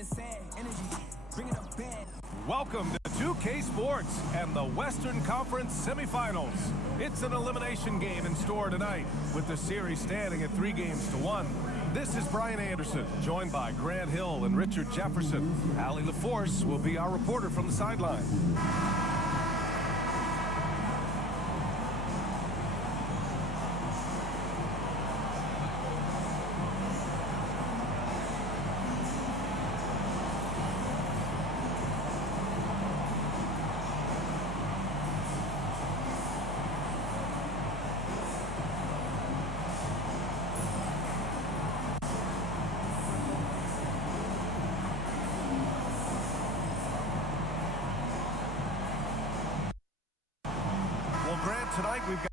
and sad energy, bringing up bad. Welcome to 2K Sports and the Western Conference semifinals. It's an elimination game in store tonight, with the series standing at 3-1. This is Brian Anderson, joined by Grant Hill and Richard Jefferson. Allie LaForce will be our reporter from the sideline. Tonight we've got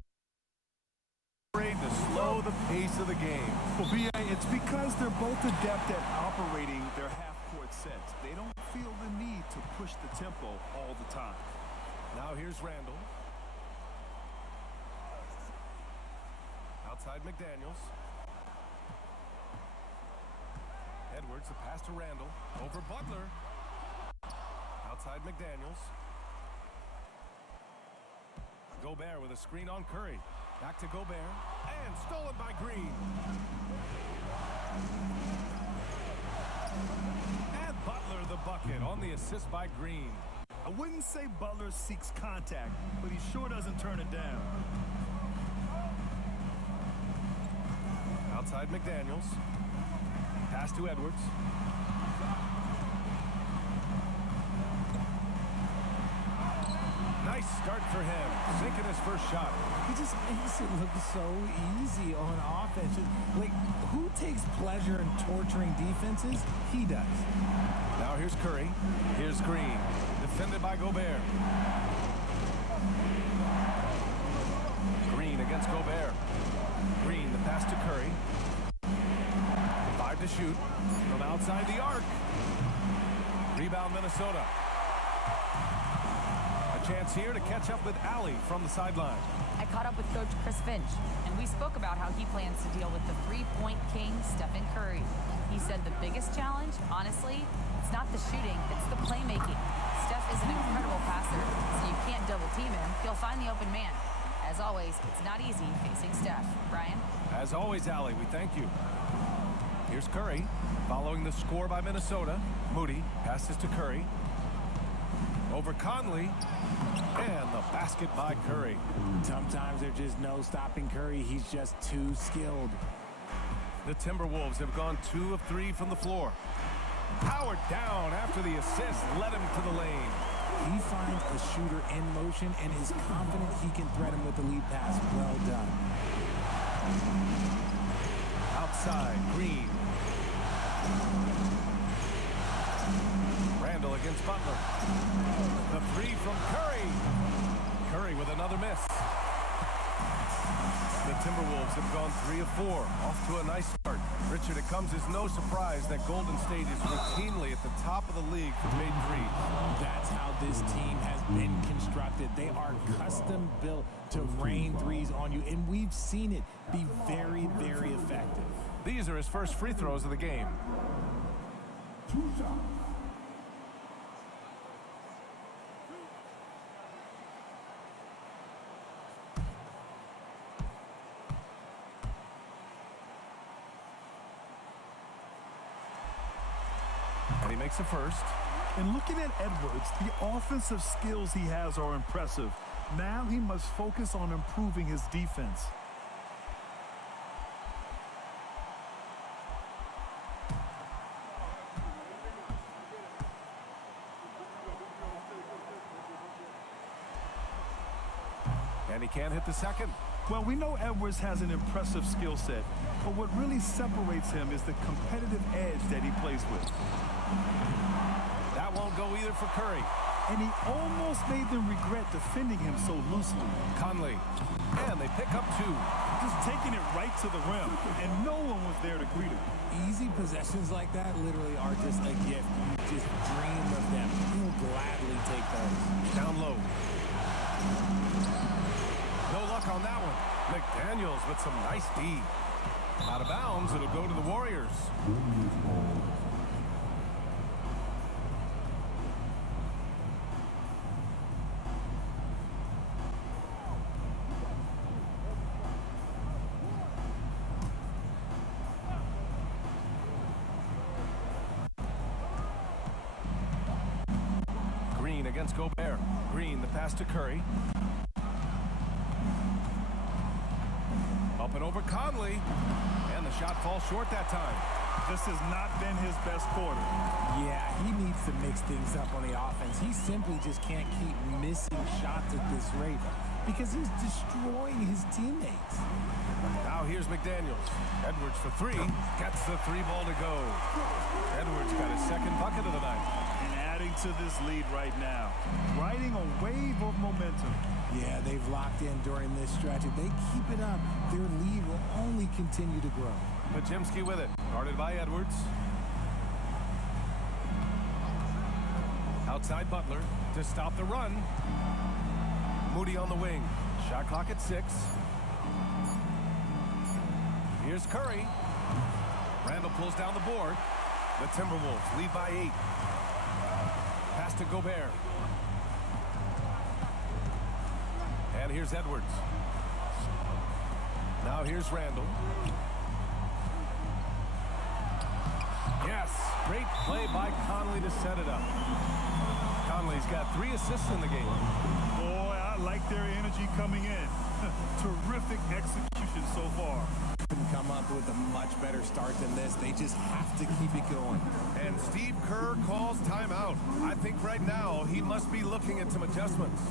to slow the pace of the game. Well, B.A., it's because they're both adept at operating their half-court sets. They don't feel the need to push the tempo all the time. Now here's Randall. Outside McDaniels. Edwards, the pass to Randall. Over Butler. Outside McDaniels. Gobert with a screen on Curry. Back to Gobert. And stolen by Green. And Butler the bucket on the assist by Green. I wouldn't say Butler seeks contact, but he sure doesn't turn it down. Outside McDaniels. Pass to Edwards. Nice start for him, sinking his first shot. He just makes it look so easy on offense. Like, who takes pleasure in torturing defenses? He does. Now here's Curry. Here's Green. Defended by Gobert. Green against Gobert. Green, the pass to Curry. 5 to shoot. From outside the arc. Rebound Minnesota. Chance here to catch up with Allie from the sideline. I caught up with Coach Chris Finch, and we spoke about how he plans to deal with the three-point king, Stephen Curry. He said the biggest challenge, honestly, it's not the shooting, it's the playmaking. Steph is an incredible passer, so you can't double-team him. He'll find the open man. As always, it's not easy facing Steph. Brian? As always, Allie, we thank you. Here's Curry, following the score by Minnesota. Moody passes to Curry. Over Conley. And the basket by Curry. Sometimes there's just no stopping Curry. He's just too skilled. The Timberwolves have gone 2 of 3 from the floor. Powered down after the assist led him to the lane. He finds a shooter in motion and is confident he can threat him with the lead pass. Well done. Outside, Green. Randall against Butler. The 3 from Curry. Curry with another miss. The Timberwolves have gone 3 of 4. Off to a nice start. Richard, it comes as no surprise that Golden State is routinely at the top of the league for made threes. That's how this team has been constructed. They are custom built to rain threes on you, and we've seen it be very, very effective. These are his first free throws of the game. 2 shots. And he makes the first. And looking at Edwards, the offensive skills he has are impressive. Now he must focus on improving his defense. And he can't hit the second. Well, we know Edwards has an impressive skill set, but what really separates him is the competitive edge that he plays with. That won't go either for Curry. And he almost made them regret defending him so loosely. Conley. And they pick up 2. Just taking it right to the rim, and no one was there to greet him. Easy possessions like that literally are just a gift. You just dream of them. He'll gladly take those. Down low. No luck on that one. McDaniels with some nice D. Out of bounds, it'll go to the Warriors. against Gobert. Green, the pass to Curry. Up and over Conley. And the shot falls short that time. This has not been his best quarter. Yeah, he needs to mix things up on the offense. He simply just can't keep missing shots at this rate because he's destroying his teammates. Now here's McDaniels. Edwards for three. Gets the three ball to go. Edwards got his second bucket of the night. And adding to this lead right now. Riding a wave of momentum. Yeah, they've locked in during this stretch. If they keep it up, their lead will only continue to grow. Pajemski with it. Guarded by Edwards. Outside Butler to stop the run. Moody on the wing. Shot clock at 6. Here's Curry. Randall pulls down the board. The Timberwolves lead by 8. Pass to Gobert. And here's Edwards. Now here's Randall. Yes, great play by Conley to set it up. Conley's got 3 assists in the game. Boy, I like their energy coming in. Terrific execution so far. Couldn't come up with a much better start than this. They just have to keep it going. And Steve Kerr calls timeout. I think right now he must be looking at some adjustments.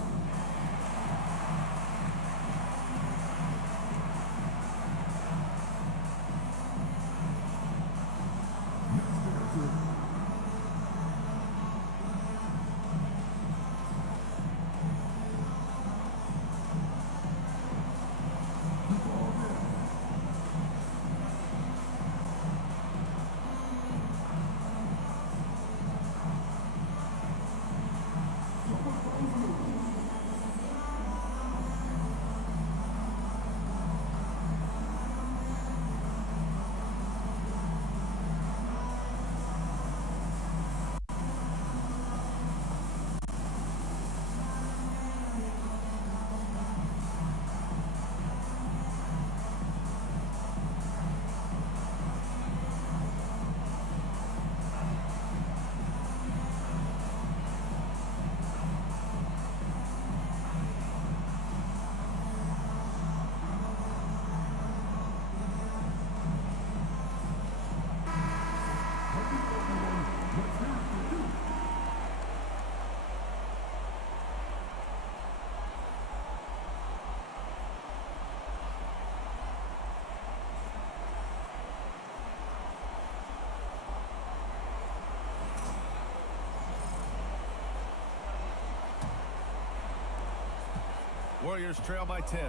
Warriors trail by 10.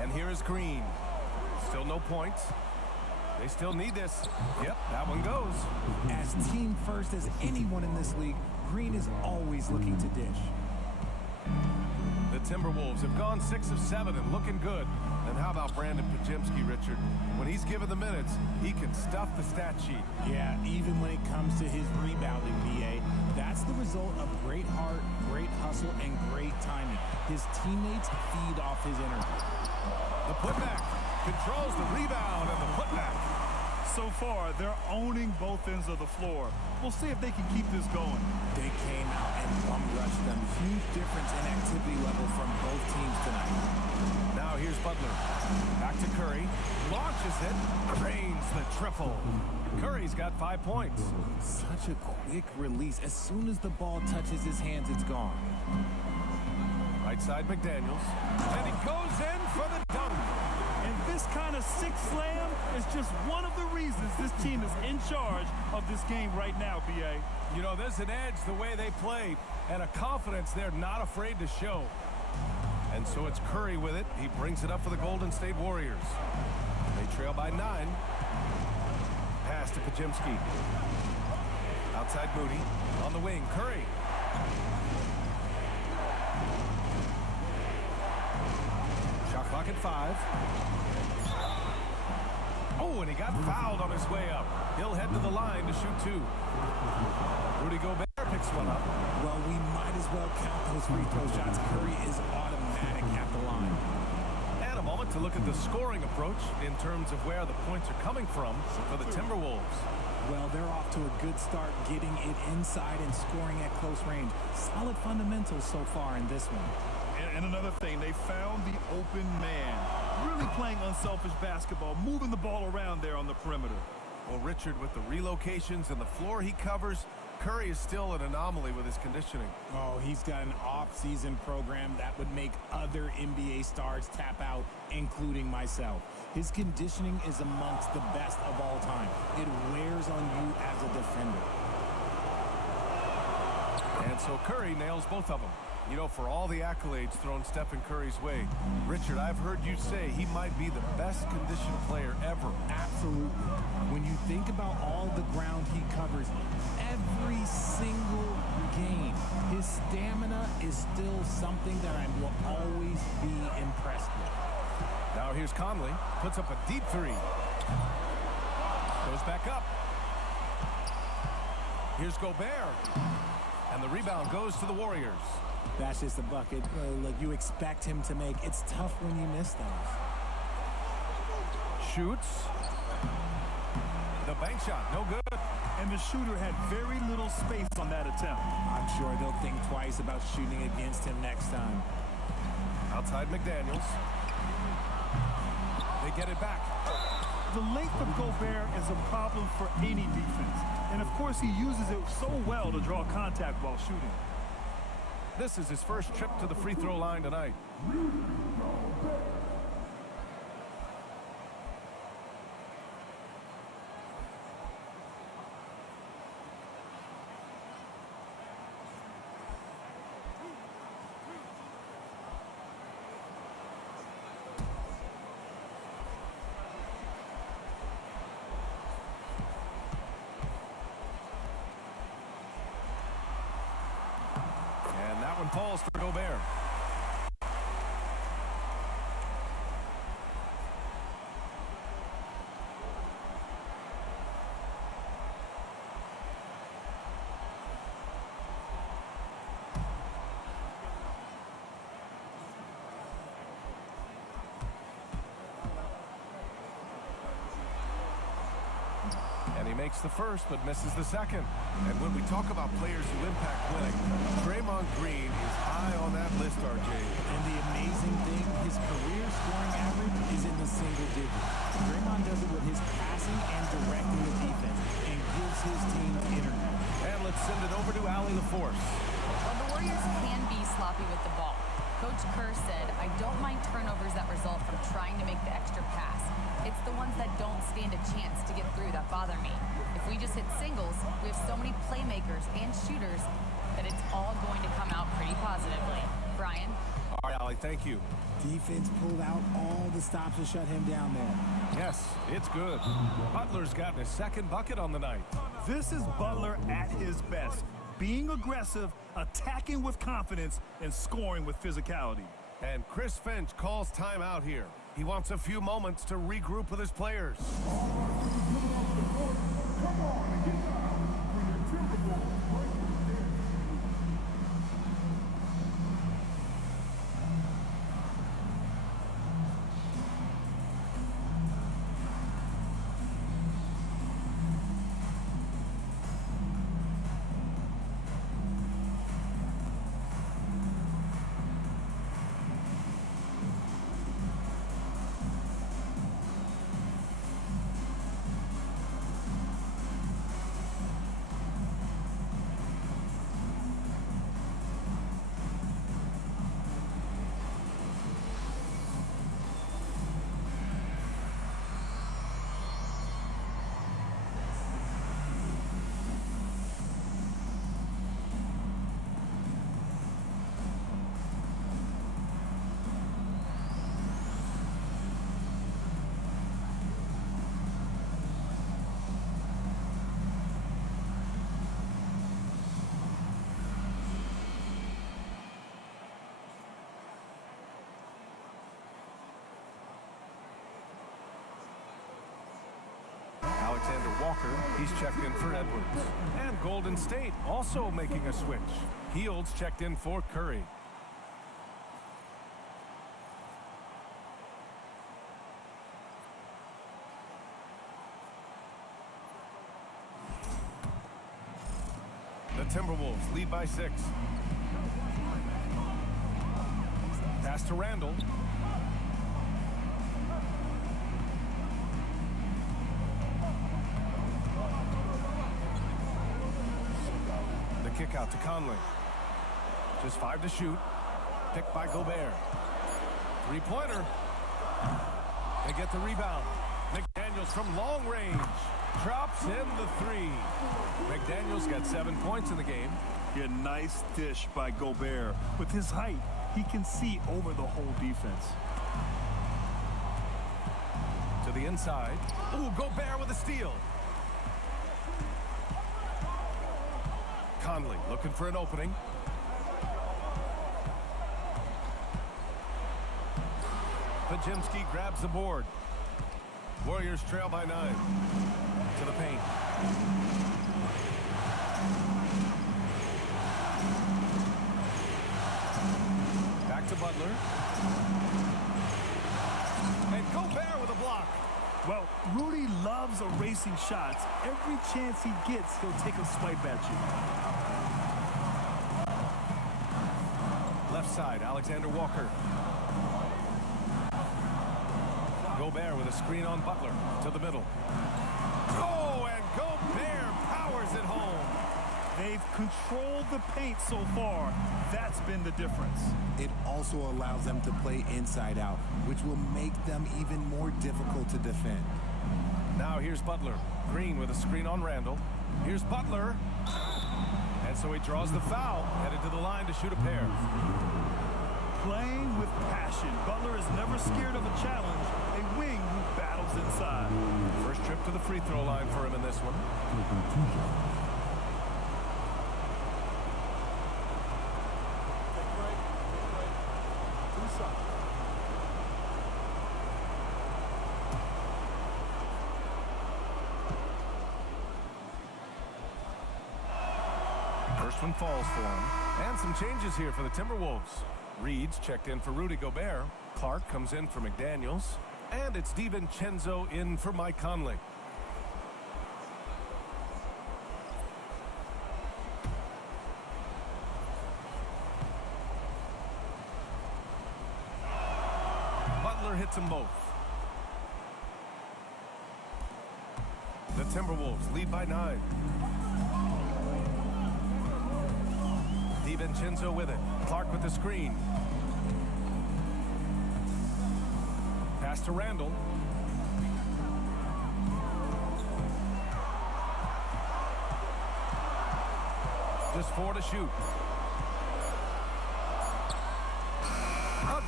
And here is Green. Still no points. They still need this. Yep, that one goes. As team first as anyone in this league, Green is always looking to dish. The Timberwolves have gone 6 of 7 and looking good. And how about Brandon Pajemski, Richard? When he's given the minutes, he can stuff the stat sheet. Yeah, even when it comes to his rebounding, BA, that's the result of great heart, great hustle, and great timing. His teammates feed off his energy. The putback controls the rebound and the putback. So far, they're owning both ends of the floor. We'll see if they can keep this going. They came out and bum-rushed them. Huge difference in activity level from both teams tonight. Now here's Butler. Back to Curry. Launches it. Drains the triple. Curry's got 5 points. Such a quick release. As soon as the ball touches his hands, it's gone. Right side McDaniels. And he goes in for the dunk. And this kind of six slam is just one of the reasons this team is in charge of this game right now, B.A. You know, there's an edge the way they play and a confidence they're not afraid to show. And so it's Curry with it. He brings it up for the Golden State Warriors. They trail by 9. Pass to Pajemski. Outside Moody. On the wing, Curry. Shot clock at 5. Oh, and he got fouled on his way up. He'll head to the line to shoot 2. Rudy Gobert picks one up. Well, we might as well count those free throw shots. Curry is automatic at the line. And a moment to look at the scoring approach in terms of where the points are coming from for the Timberwolves. Well, they're off to a good start getting it inside and scoring at close range. Solid fundamentals so far in this one. And another thing, they found the open man. Really playing unselfish basketball, moving the ball around there on the perimeter. Well, Richard, with the relocations and the floor he covers, Curry is still an anomaly with his conditioning. Oh, he's got an off-season program that would make other NBA stars tap out, including myself. His conditioning is amongst the best of all time. It wears on you as a defender. And so Curry nails both of them. You know, for all the accolades thrown Stephen Curry's way, Richard, I've heard you say he might be the best conditioned player ever. Absolutely. When you think about all the ground he covers every single game, his stamina is still something that I will always be impressed with. Now here's Conley, puts up a deep three. Goes back up. Here's Gobert. And the rebound goes to the Warriors. That's just a bucket like you expect him to make. It's tough when you miss those. Shoots. The bank shot, no good. And the shooter had very little space on that attempt. I'm sure they'll think twice about shooting against him next time. Outside McDaniels. They get it back. The length of Gobert is a problem for any defense. And of course he uses it so well to draw contact while shooting. This is his first trip to the free throw line tonight. Falls for Gobert. And he makes the first, but misses the second. And when we talk about players who impact winning, Draymond Green is high on that list, RJ. And the amazing thing, his career scoring average is in the single digits. Draymond does it with his passing and directing the defense and gives his team energy. And let's send it over to Allie LaForce. Well, the Warriors can be sloppy with the ball. Coach Kerr said, I don't mind turnovers that result from trying to make the extra pass. It's the ones that don't stand a chance to get through that bother me. If we just hit singles, we have so many playmakers and shooters that it's all going to come out pretty positively. Brian? All right, Allie, thank you. Defense pulled out all the stops to shut him down there. Yes, it's good. Butler's gotten his second bucket on the night. This is Butler at his best. Being aggressive, attacking with confidence, and scoring with physicality. And Chris Finch calls timeout here. He wants a few moments to regroup with his players. Come on and get down for your Timberwolves right there. Alexander Walker, he's checked in for Edwards. And Golden State also making a switch. Fields checked in for Curry. Timberwolves lead by 6. Pass to Randall. The kick out to Conley. Just 5 to shoot. Picked by Gobert. Three-pointer. They get the rebound. McDaniels from long range. Drops in the 3. McDaniels got 7 points in the game. Yeah, nice dish by Gobert. With his height, he can see over the whole defense. To the inside. Ooh, Gobert with a steal. Conley looking for an opening. Pajemski grabs the board. Warriors trail by 9. To the paint. Back to Butler. And Gobert with a block. Well, Rudy loves erasing shots. Every chance he gets, he'll take a swipe at you. Left side, Alexander Walker. Gobert with a screen on Butler. To the middle. Oh, and Gobert powers it home. They've controlled the paint so far. That's been the difference. It also allows them to play inside out, which will make them even more difficult to defend. Now here's Butler. Green with a screen on Randall. Here's Butler. And so he draws the foul. Headed to the line to shoot a pair. Playing with passion. Butler is never scared of a challenge. A wing who battles inside. First trip to the free throw line for him in this one. First one falls for him. And some changes here for the Timberwolves. Reed's checked in for Rudy Gobert. Clark comes in for McDaniels. And it's DiVincenzo in for Mike Conley. Butler hits them both. The Timberwolves lead by 9. DiVincenzo with it. Clark with the screen. Pass to Randall. Just 4 to shoot.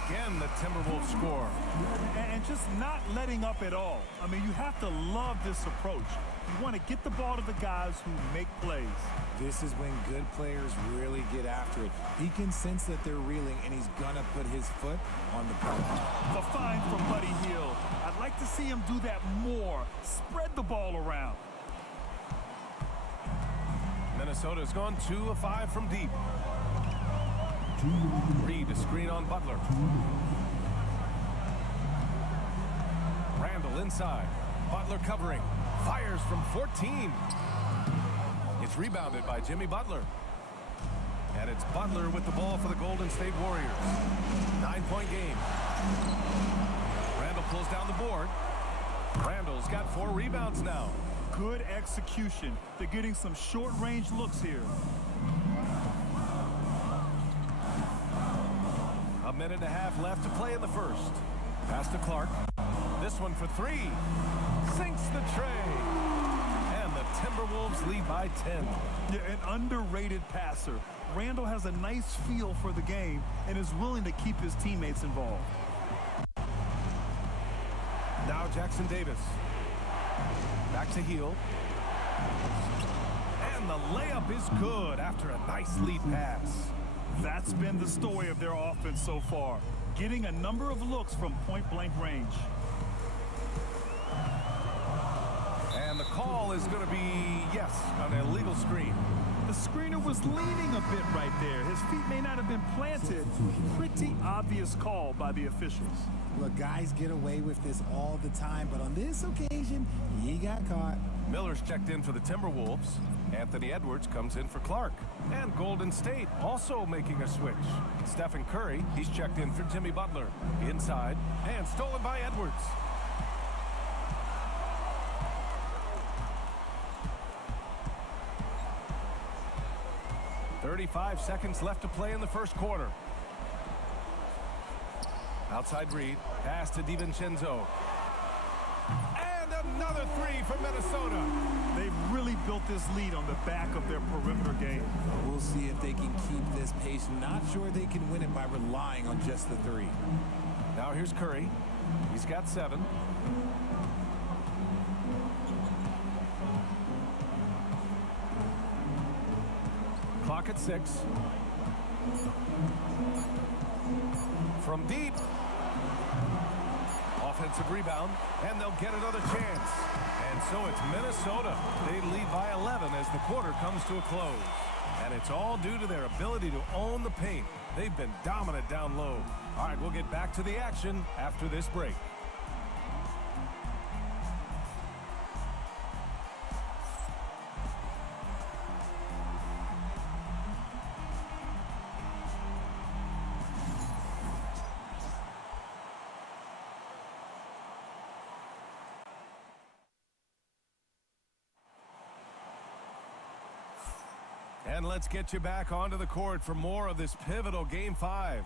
Again, the Timberwolves score. And just not letting up at all. I mean, you have to love this approach. You want to get the ball to the guys who make plays. This is when good players really get after it. He can sense that they're reeling, and he's going to put his foot on the pedal. The find from Buddy Hield. I'd like to see him do that more. Spread the ball around. Minnesota's gone 2 of 5 from deep. Reed, a screen on Butler. Randall inside. Butler covering. Fires from 14. It's rebounded by Jimmy Butler. And it's Butler with the ball for the Golden State Warriors. 9-point game. Randall pulls down the board. Randall's got 4 rebounds now. Good execution. They're getting some short-range looks here. A minute and a half left to play in the first. Pass to Clark. This one for 3. Sinks the tray. And the Timberwolves lead by 10. Yeah, an underrated passer. Randall has a nice feel for the game and is willing to keep his teammates involved. Now Jackson Davis. Back to Hield. And the layup is good after a nice lead pass. That's been the story of their offense so far, getting a number of looks from point-blank range. And the call is going to be, yes, an illegal screen. The screener was leaning a bit right there. His feet may not have been planted. Pretty obvious call by the officials. Look, guys get away with this all the time, but on this occasion, he got caught. Miller's checked in for the Timberwolves. Anthony Edwards comes in for Clark. And Golden State also making a switch. Stephen Curry, he's checked in for Jimmy Butler. Inside, and stolen by Edwards. "35 seconds left to play in the first quarter. Outside Reed, pass to DiVincenzo. And another three for Minnesota. They've really built this lead on the back of their perimeter game. We'll see if they can keep this pace. Not sure they can win it by relying on just the three. Now here's Curry. He's got 7. Clock at 6. From deep. Offensive rebound, and they'll get another chance. And so it's Minnesota. They lead by 11 as the quarter comes to a close. And it's all due to their ability to own the paint. They've been dominant down low. All right, we'll get back to the action after this break. And let's get you back onto the court for more of this pivotal Game 5.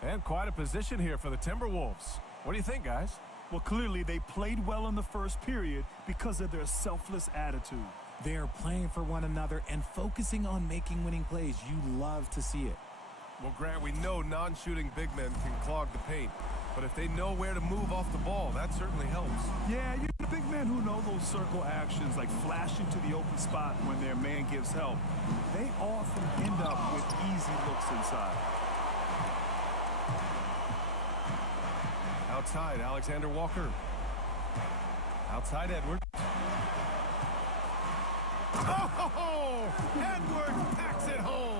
And quite a position here for the Timberwolves. What do you think, guys? Well, clearly they played well in the first period because of their selfless attitude. They are playing for one another and focusing on making winning plays. You love to see it. Well, Grant, we know non-shooting big men can clog the paint. But if they know where to move off the ball, that certainly helps. Yeah, you're the big men who know those circle actions, like flashing to the open spot when their man gives help. They often end up with easy looks inside. Outside, Alexander Walker. Outside, Edwards. Oh, Edwards packs it home.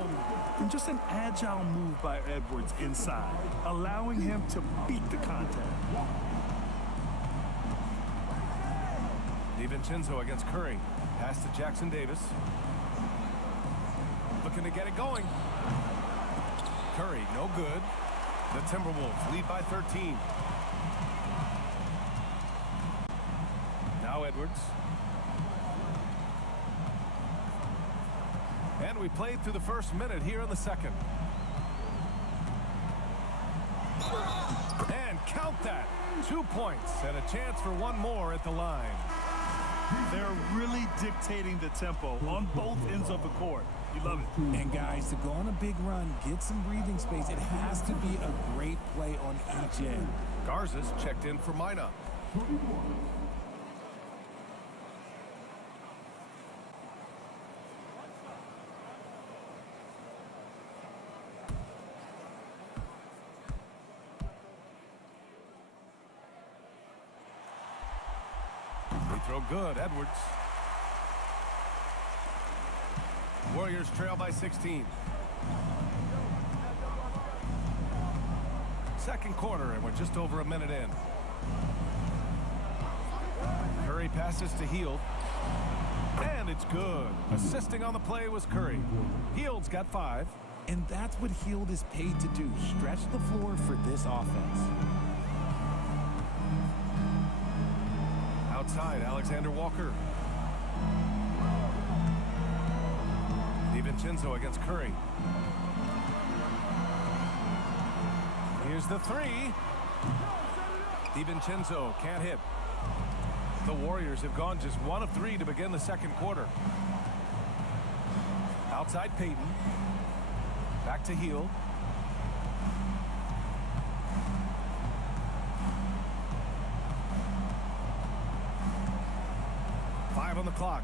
And just an agile move by Edwards inside, allowing him to beat the contact. DiVincenzo against Curry. Pass to Jackson Davis. Looking to get it going. Curry, no good. The Timberwolves lead by 13. Now Edwards. And we played through the first minute here in the second. And count that. 2 points and a chance for one more at the line. They're really dictating the tempo on both ends of the court. You love it. And guys, to go on a big run, get some breathing space, it has to be a great play on each end. Garza's checked in for Mina. Throw good, Edwards. Warriors trail by 16. Second quarter, and we're just over a minute in. Curry passes to Hield. And it's good. Assisting on the play was Curry. Hield's got 5. And that's what Hield is paid to do, stretch the floor for this offense. Outside, Alexander Walker. DiVincenzo against Curry. Here's the 3. DiVincenzo can't hit. The Warriors have gone just 1 of 3 to begin the second quarter. Outside Payton. Back to Hield. On the clock.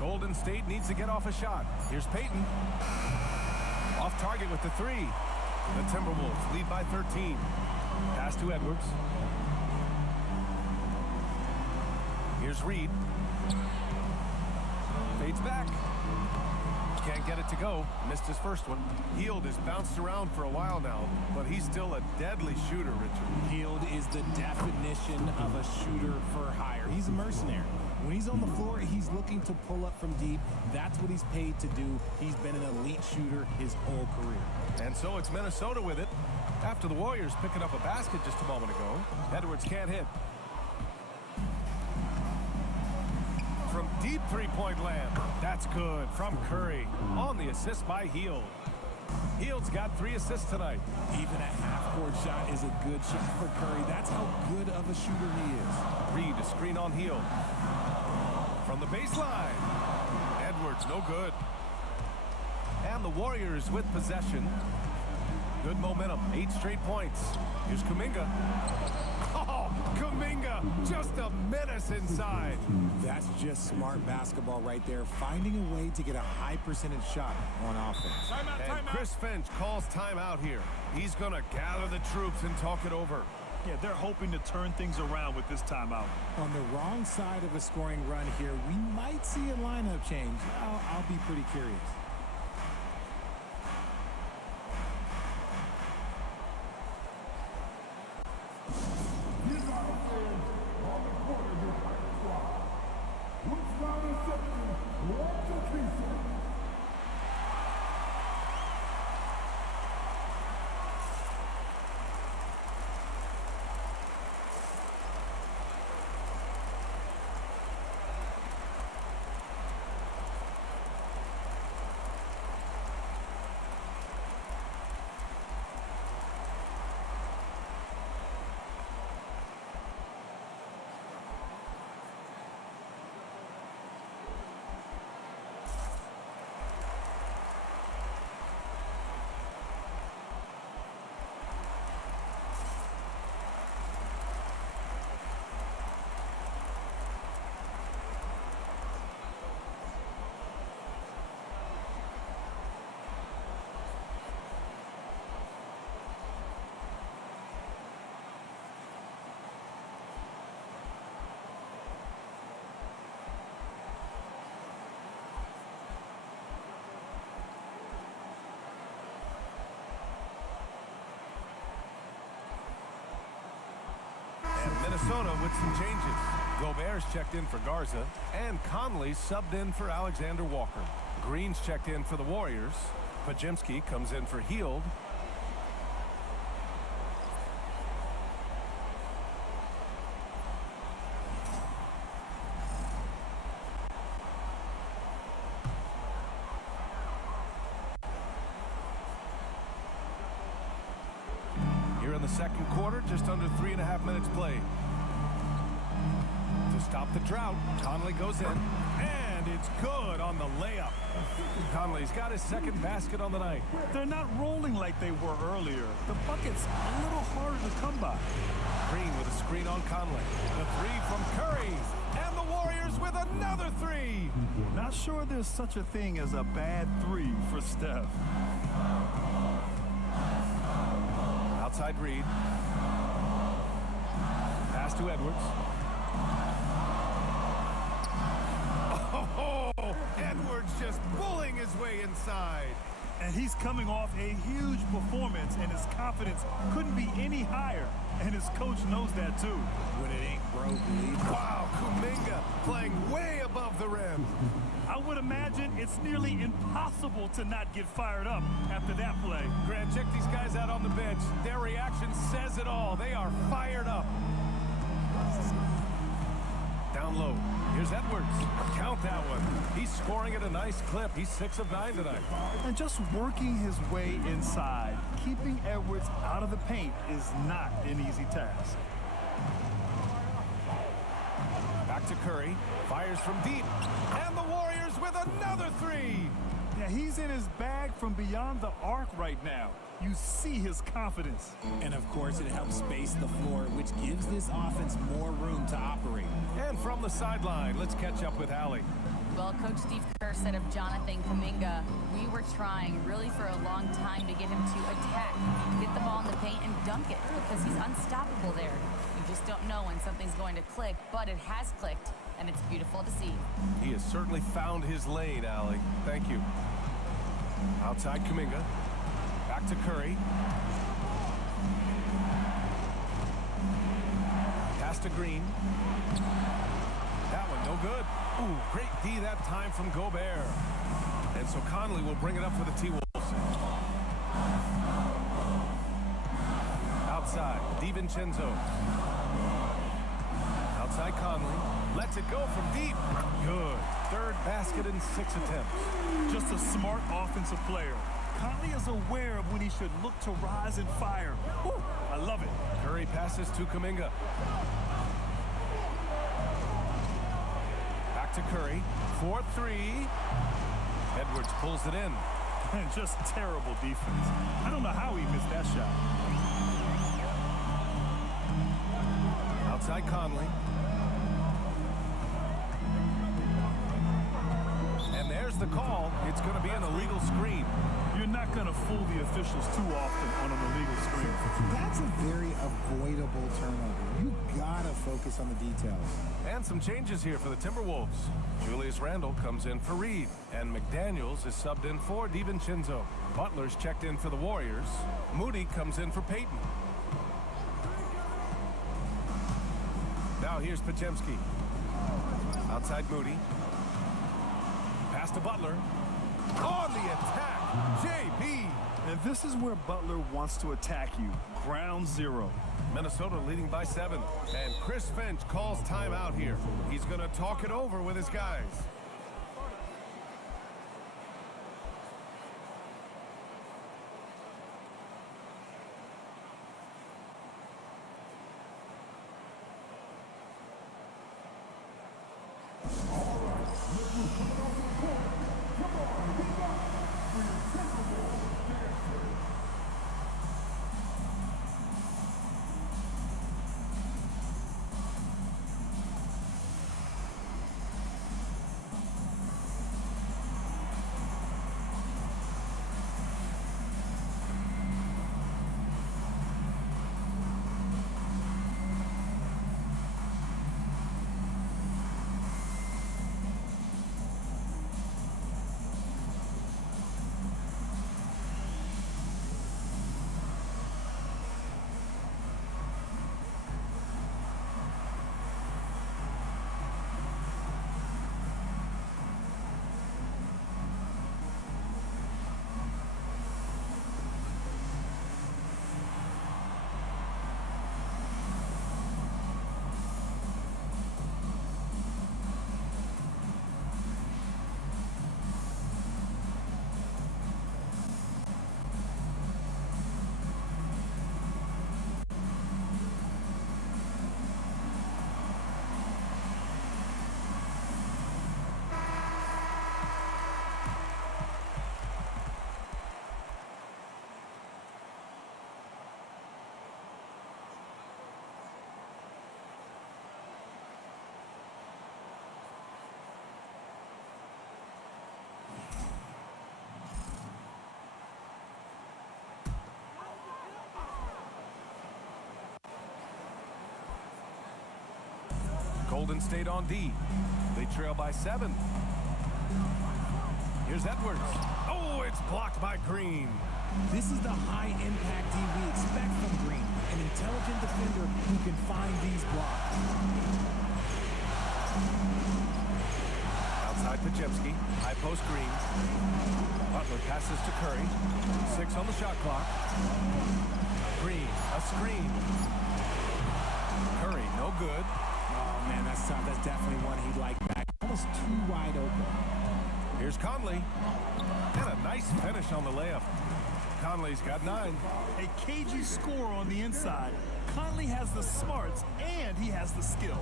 Golden State needs to get off a shot. Here's Payton. Off target with the 3. The Timberwolves lead by 13. Pass to Edwards. Here's Reed. Fades back. Can't get it to go. Missed his first one. Hield has bounced around for a while now, but he's still a deadly shooter, Richard. Hield is the definition of a shooter for hire. He's a mercenary. When he's on the floor, he's looking to pull up from deep. That's what he's paid to do. He's been an elite shooter his whole career. And so it's Minnesota with it. After the Warriors picking up a basket just a moment ago, Edwards can't hit. From deep three-point land, that's good from Curry on the assist by Hield. Hield's got 3 assists tonight. Even a half-court shot is a good shot for Curry. That's how good of a shooter he is. Reed, a screen on Hield. From the baseline, Edwards, no good. And the Warriors with possession. Good momentum, 8 straight points. Here's Kuminga. Oh, Kuminga, just a menace inside. That's just smart basketball right there, finding a way to get a high percentage shot on offense. And Chris Finch calls timeout here. He's going to gather the troops and talk it over. Yeah, they're hoping to turn things around with this timeout. On the wrong side of a scoring run here, we might see a lineup change. I'll be pretty curious. These are the fans on the court of your high squad. What's not accepted? What's a case? Minnesota with some changes. Gobert's checked in for Garza, and Conley subbed in for Alexander Walker. Green's checked in for the Warriors. Pajemski comes in for Hield. Here in the second quarter, just under 3.5 minutes played. To stop the drought, Conley goes in, and it's good on the layup. Conley's got his second basket on the night. They're not rolling like they were earlier. The bucket's a little harder to come by. Green with a screen on Conley. The 3 from Curry, and the Warriors with another 3. Not sure there's such a thing as a bad 3 for Steph. Outside Reed. Pass to Edwards. Oh, Edwards just bullying his way inside. And he's coming off a huge performance, and his confidence couldn't be any higher. And his coach knows that, too. When it ain't broke, leave. Wow, Kuminga playing way above the rim. I would imagine it's nearly impossible to not get fired up after that play. Grant, check these guys out on the bench. Their reaction says it all. They are fired up. Down low. Here's Edwards. Count that one. He's scoring at a nice clip. He's 6 of 9 tonight. And just working his way inside, keeping Edwards out of the paint is not an easy task. Back to Curry. Fires from deep. And the Warriors with another 3. Yeah, he's in his bag from beyond the arc right now. You see his confidence. And of course, it helps space the floor, which gives this offense more room to operate. And from the sideline, let's catch up with Allie. Well, Coach Steve Kerr said of Jonathan Kuminga, we were trying really for a long time to get him to attack, get the ball in the paint and dunk it, because he's unstoppable there. You just don't know when something's going to click, but it has clicked, and it's beautiful to see. He has certainly found his lane, Allie. Thank you. Outside Kuminga. Back to Curry. Pass to Green. That one no good. Ooh, great D that time from Gobert. And so Conley will bring it up for the T-Wolves. Outside, DiVincenzo. Outside Conley. Lets it go from deep. Good. Third basket in 6 attempts. Just a smart offensive player. Conley is aware of when he should look to rise and fire. Woo, I love it. Curry passes to Kuminga. Back to Curry. 4-3. Edwards pulls it in. And just terrible defense. I don't know how he missed that shot. Outside Conley. And there's the call. It's going to be an illegal screen. You're not going to fool the officials too often on an illegal screen. That's a very avoidable turnover. You gotta focus on the details. And some changes here for the Timberwolves. Julius Randle comes in for Reed, and McDaniels is subbed in for DiVincenzo. Butler's checked in for the Warriors. Moody comes in for Peyton. Now here's Podziemski. Outside Moody. Pass to Butler. On the attack, JB. And this is where Butler wants to attack you. Ground zero. Minnesota leading by 7. And Chris Finch calls timeout here. He's going to talk it over with his guys. Golden State on D. They trail by 7. Here's Edwards. Oh, it's blocked by Green. This is the high-impact D we expect from Green, an intelligent defender who can find these blocks. Outside Podziemski. High post Green. Butler passes to Curry. 6 on the shot clock. Green, a screen. Curry, no good. Oh, man, that's tough. That's definitely one he'd like back. Almost too wide open. Here's Conley. And a nice finish on the layup. Conley's got 9. A cagey score on the inside. Conley has the smarts and he has the skill.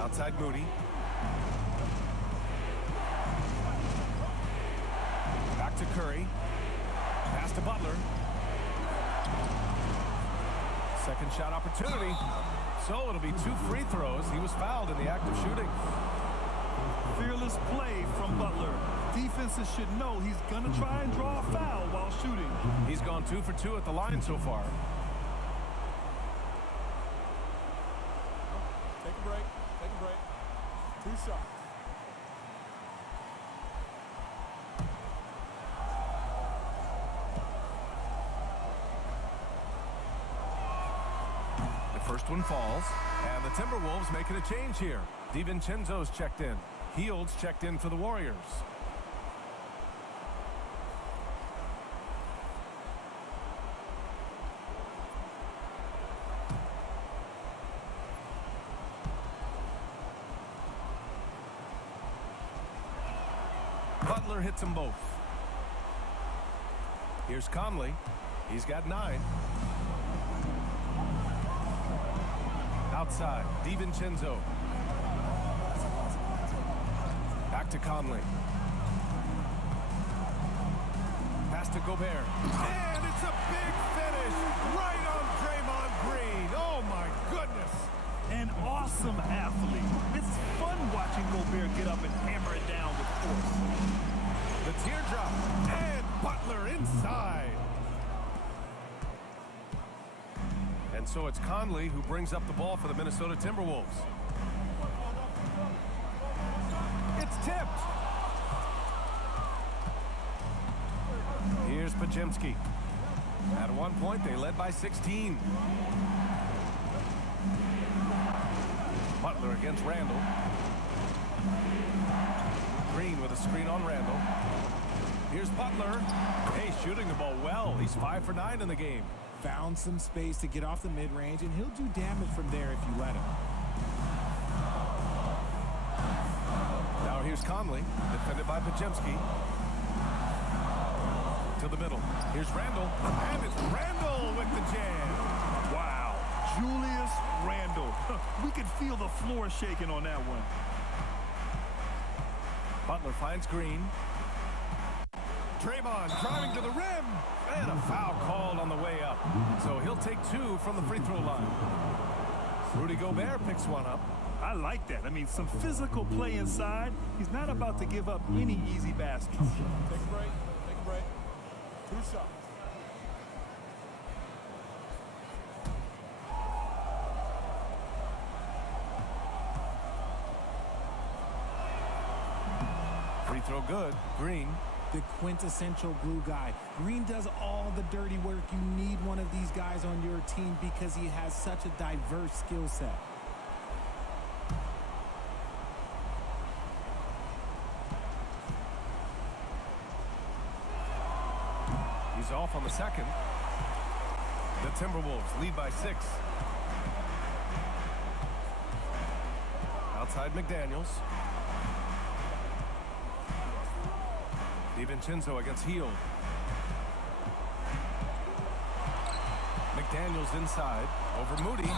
Outside Moody. Back to Curry. Pass to Butler. Second shot opportunity. So it'll be 2 free throws. He was fouled in the act of shooting. Fearless play from Butler. Defenses should know he's going to try and draw a foul while shooting. He's gone 2 for 2 at the line so far. Take a break. Take a break. 2 shots. The first one falls, and the Timberwolves making a change here. DiVincenzo's checked in. Hield's checked in for the Warriors. Butler hits them both. Here's Conley. He's got 9. Outside, DiVincenzo. Back to Conley. Pass to Gobert. And it's a big finish right on Draymond Green. Oh, my goodness. An awesome athlete. It's fun watching Gobert get up and hammer it down with force. The teardrop. And Butler inside. And so it's Conley who brings up the ball for the Minnesota Timberwolves. It's tipped. Here's Pajemski. At one point, they led by 16. Butler against Randall. Green with a screen on Randall. Here's Butler. Hey, shooting the ball well. He's 5 for 9 in the game. Found some space to get off the mid-range, and he'll do damage from there if you let him. Now here's Conley, defended by Pajemski. To the middle. Here's Randall, and it's Randall with the jam. Wow, Julius Randle. We could feel the floor shaking on that one. Butler finds Green. Draymond driving to the rim. And a foul called on the way up. So he'll take 2 from the free throw line. Rudy Gobert picks one up. I like that. I mean, some physical play inside. He's not about to give up any easy baskets. Take a break. Take a break. 2 shots. Free throw good. Green. The quintessential glue guy. Green does all the dirty work. You need one of these guys on your team because he has such a diverse skill set. He's off on the second. The Timberwolves lead by 6. Outside McDaniels. DiVincenzo against Hield. McDaniels inside. Over Moody.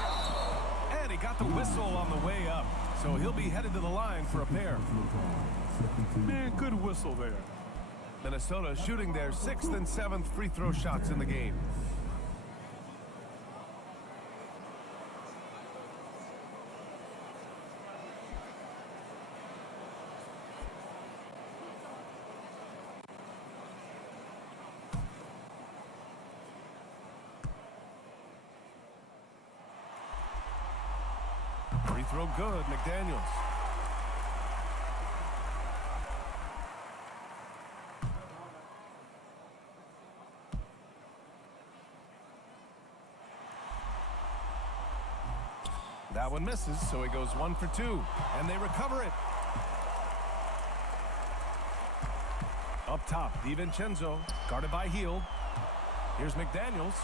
And he got the whistle on the way up. So he'll be headed to the line for a pair. Man, good whistle there. Minnesota shooting their 6th and 7th free throw shots in the game. Free throw good, McDaniels. That one misses, so he goes 1 for 2, and they recover it. Up top, DiVincenzo, guarded by Hield. Here's McDaniels.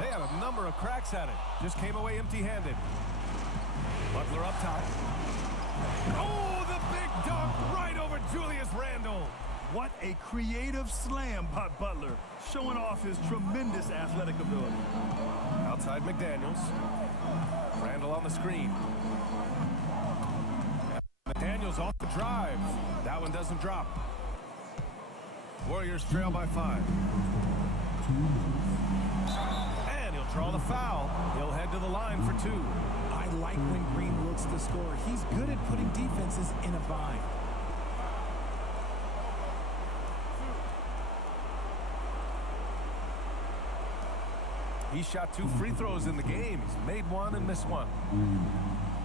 They had a number of cracks at it. Just came away empty-handed. Butler up top. Oh, the big dunk right over Julius Randle. What a creative slam by Butler, showing off his tremendous athletic ability. Outside McDaniels. Randle on the screen. McDaniels off the drive. That one doesn't drop. Warriors trail by 5. And he'll draw the foul. He'll head to the line for 2. I like when Green looks to score. He's good at putting defenses in a bind. He shot 2 free throws in the game. He's made 1 and missed 1.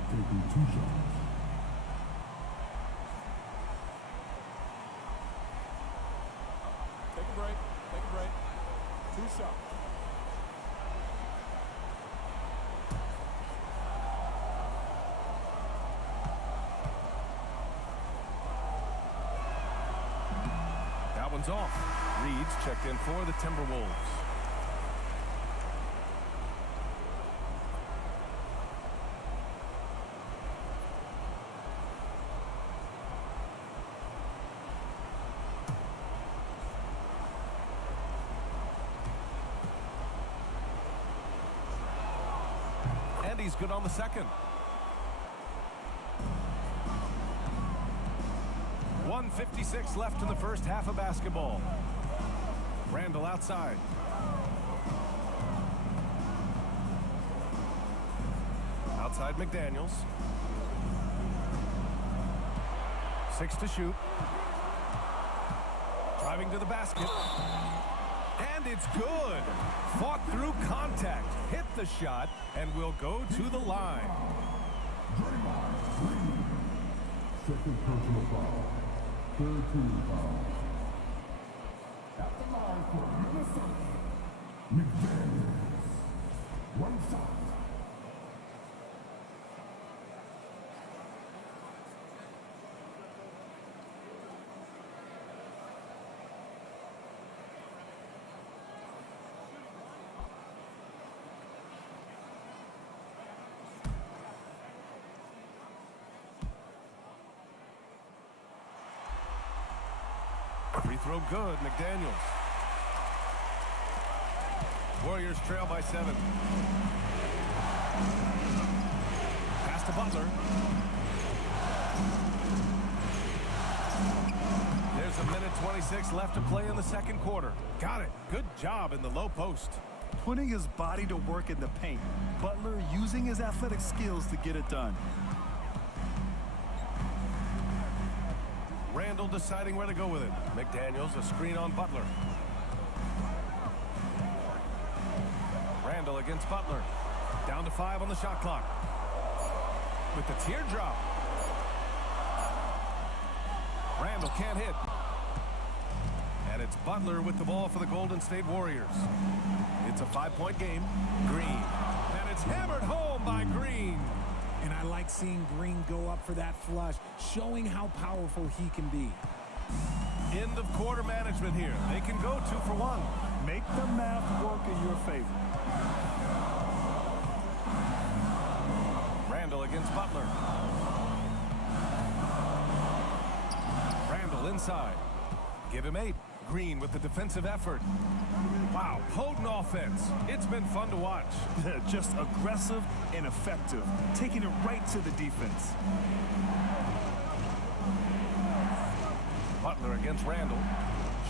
Taking 2 shots. Take a break. Take a break. 2 shots. one's off. Reed's checked in for the Timberwolves. And he's good on the second. 1:56 left in the first half of basketball. Randall outside. Outside McDaniels. 6 to shoot. Driving to the basket. And it's good. Fought through contact. Hit the shot and will go to the line. Second personal foul. Third team foul. At the line for Minnesota, McDaniels. One shot. Free throw good, McDaniels. Warriors trail by 7. Pass to Butler. There's a minute 26 left to play in the second quarter. Got it. Good job in the low post. Putting his body to work in the paint. Butler using his athletic skills to get it done. Randall deciding where to go with it. McDaniels, a screen on Butler. Randall against Butler. Down to 5 on the shot clock. With the teardrop. Randall can't hit. And it's Butler with the ball for the Golden State Warriors. It's a 5-point game. Green. And it's hammered home by Green. And I like seeing Green go up for that flush, showing how powerful he can be. End of quarter management here. They can go 2 for 1. Make the math work in your favor. Randall against Butler. Randall inside. Give him 8. Green with the defensive effort. Wow, potent offense. It's been fun to watch. Just aggressive and effective, taking it right to the defense. Butler against Randall.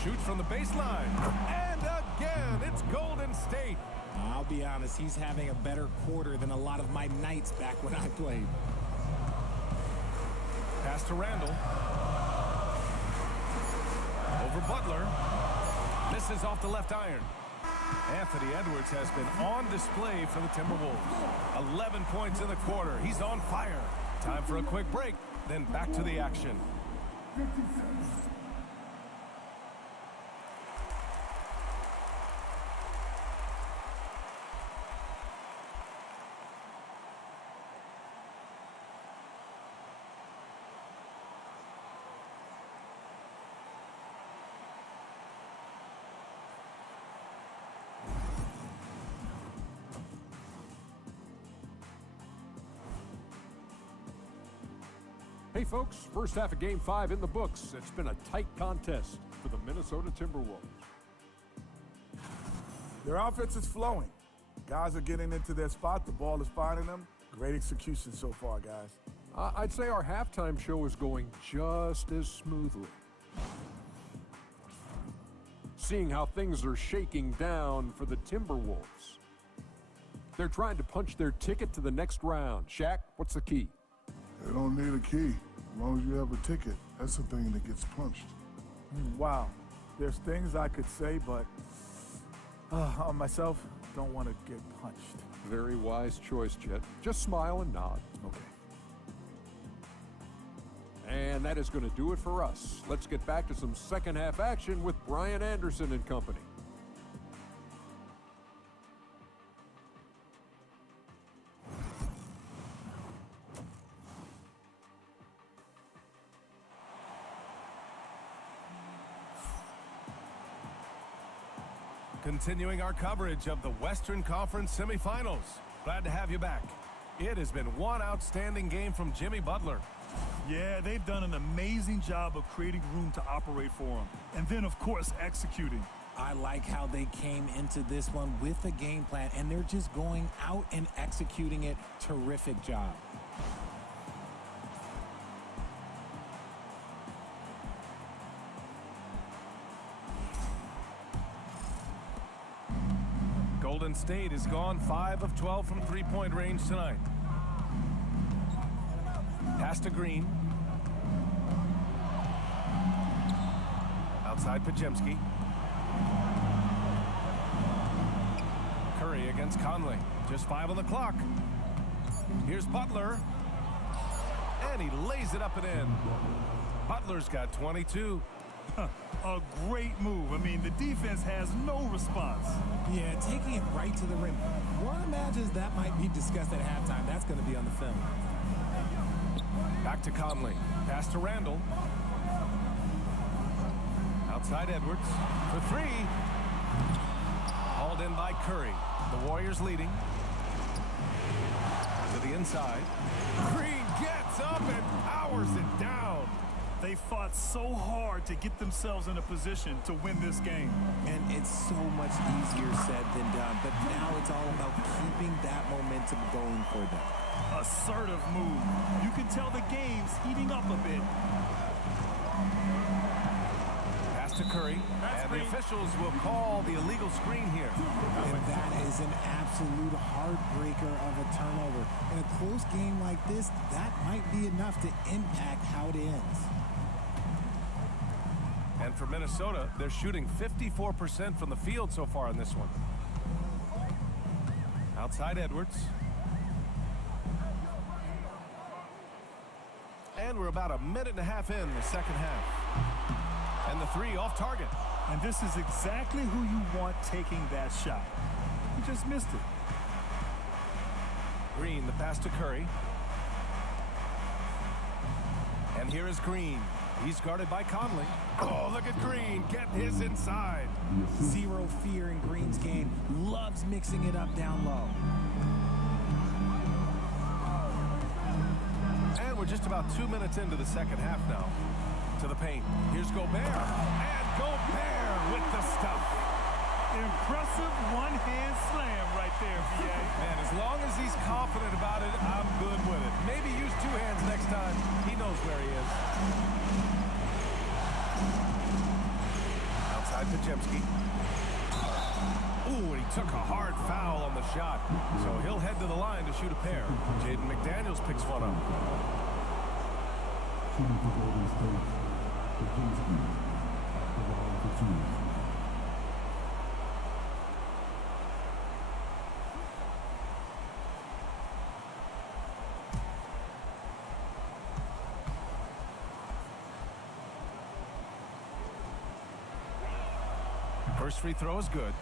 Shoots from the baseline. And again, it's Golden State. I'll be honest, he's having a better quarter than a lot of my nights back when I played. Pass to Randall. Over Butler. Misses off the left iron. Anthony Edwards has been on display for the Timberwolves. 11 points in the quarter. He's on fire. Time for a quick break, then back to the action. 56. Hey folks, first half of Game 5 in the books. It's been a tight contest for the Minnesota Timberwolves. Their offense is flowing. Guys are getting into their spot. The ball is finding them. Great execution so far, guys. I'd say our halftime show is going just as smoothly. Seeing how things are shaking down for the Timberwolves. They're trying to punch their ticket to the next round. Shaq, what's the key? They don't need a key. As long as you have a ticket, that's the thing that gets punched. Wow. There's things I could say, but on myself, don't want to get punched. Very wise choice, Chet. Just smile and nod. Okay. And that is going to do it for us. Let's get back to some second half action with Brian Anderson and company. Continuing our coverage of the Western Conference semifinals. Glad to have you back. It has been one outstanding game from Jimmy Butler. Yeah, they've done an amazing job of creating room to operate for him. And then, of course, executing. I like how they came into this one with a game plan, and they're just going out and executing it. Terrific job. Golden State has gone 5 of 12 from three-point range tonight. Pass to Green. Outside Pajemski. Curry against Conley. Just 5 on the clock. Here's Butler. And he lays it up and in. Butler's got 22. A great move. I mean, the defense has no response. Yeah, taking it right to the rim. One imagines that might be discussed at halftime. That's going to be on the film. Back to Conley. Pass to Randall. Outside Edwards. For three. Hauled in by Curry. The Warriors leading. To the inside. Green gets up and powers it down. They fought so hard to get themselves in a position to win this game. And it's so much easier said than done. But now it's all about keeping that momentum going for them. Assertive move. You can tell the game's heating up a bit. Pass to Curry. And the officials will call the illegal screen here. And that is an absolute heartbreaker of a turnover. In a close game like this, that might be enough to impact how it ends. And for Minnesota, they're shooting 54% from the field so far in this one. Outside Edwards. And we're about a minute and a half in the second half. And the three off target. And this is exactly who you want taking that shot. He just missed it. Green, the pass to Curry. And here is Green. He's guarded by Conley. Oh, look at Green getting his inside. Zero fear in Green's game. Loves mixing it up down low. And we're just about 2 minutes into the second half now. To the paint. Here's Gobert. And Gobert with the stuff. Impressive one-hand slam right there, VA. Man, as long as he's confident about it, I'm good with it. Maybe use two hands next time. He knows where he is. Outside Pajemski. Ooh, and he took a hard foul on the shot. So he'll head to the line to shoot a pair. Jaden McDaniels picks one up. Shooting for Golden State. Pajemski. The line for two. First free throw is good.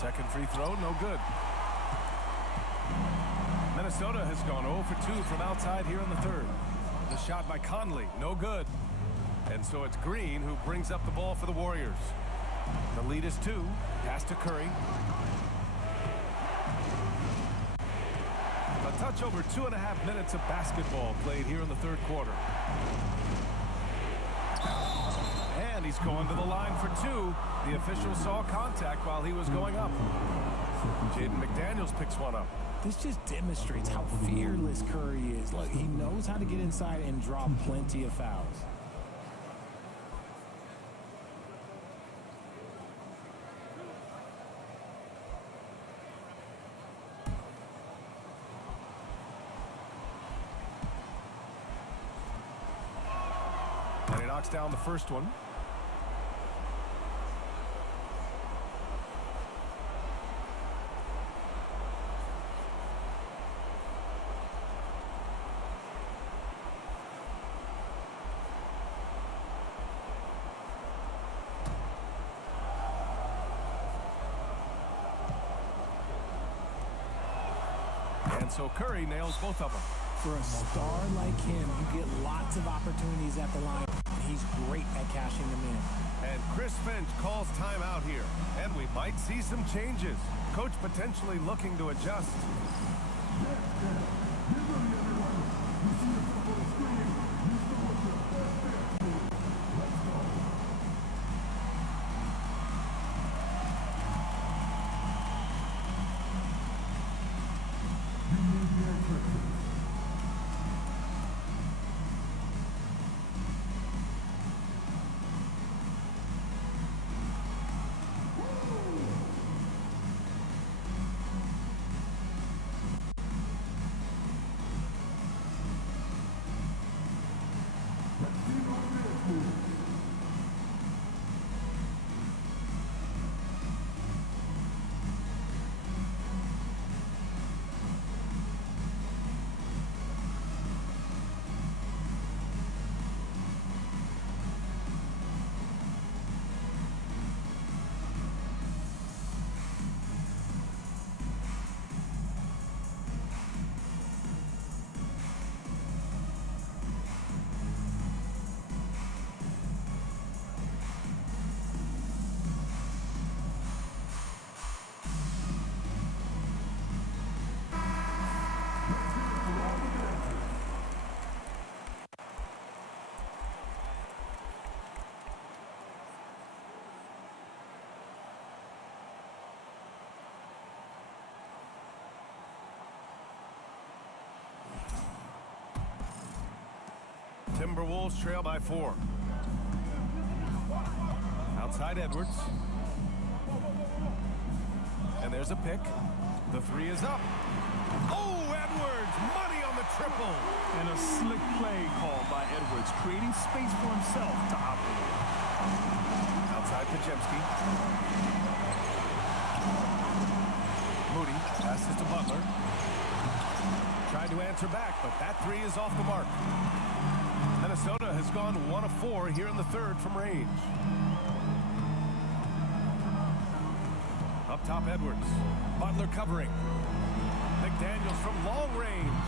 Second free throw, no good. Minnesota has gone 0 for 2 from outside here in the third. The shot by Conley, no good. And so it's Green who brings up the ball for the Warriors. The lead is 2. Pass to Curry. A touch over 2.5 minutes of basketball played here in the third quarter. And he's going to the line for 2. The official saw contact while he was going up. Jaden McDaniels picks one up. This just demonstrates how fearless Curry is. Look, he knows how to get inside and draw plenty of fouls. And he knocks down the first one. And so Curry nails both of them. For a star like him, you get lots of opportunities at the line, and he's great at cashing them in. And Chris Finch calls timeout here. And we might see some changes. Coach potentially looking to adjust. Timberwolves trail by 4. Outside Edwards. And there's a pick. The 3 is up. Oh, Edwards! Money on the triple! And a slick play called by Edwards, creating space for himself to operate. Outside Pajemski. Moody passes to Butler. Tried to answer back, but that 3 is off the mark. Minnesota has gone 1 of 4 here in the third from range. Up top, Edwards. Butler covering. McDaniels from long range.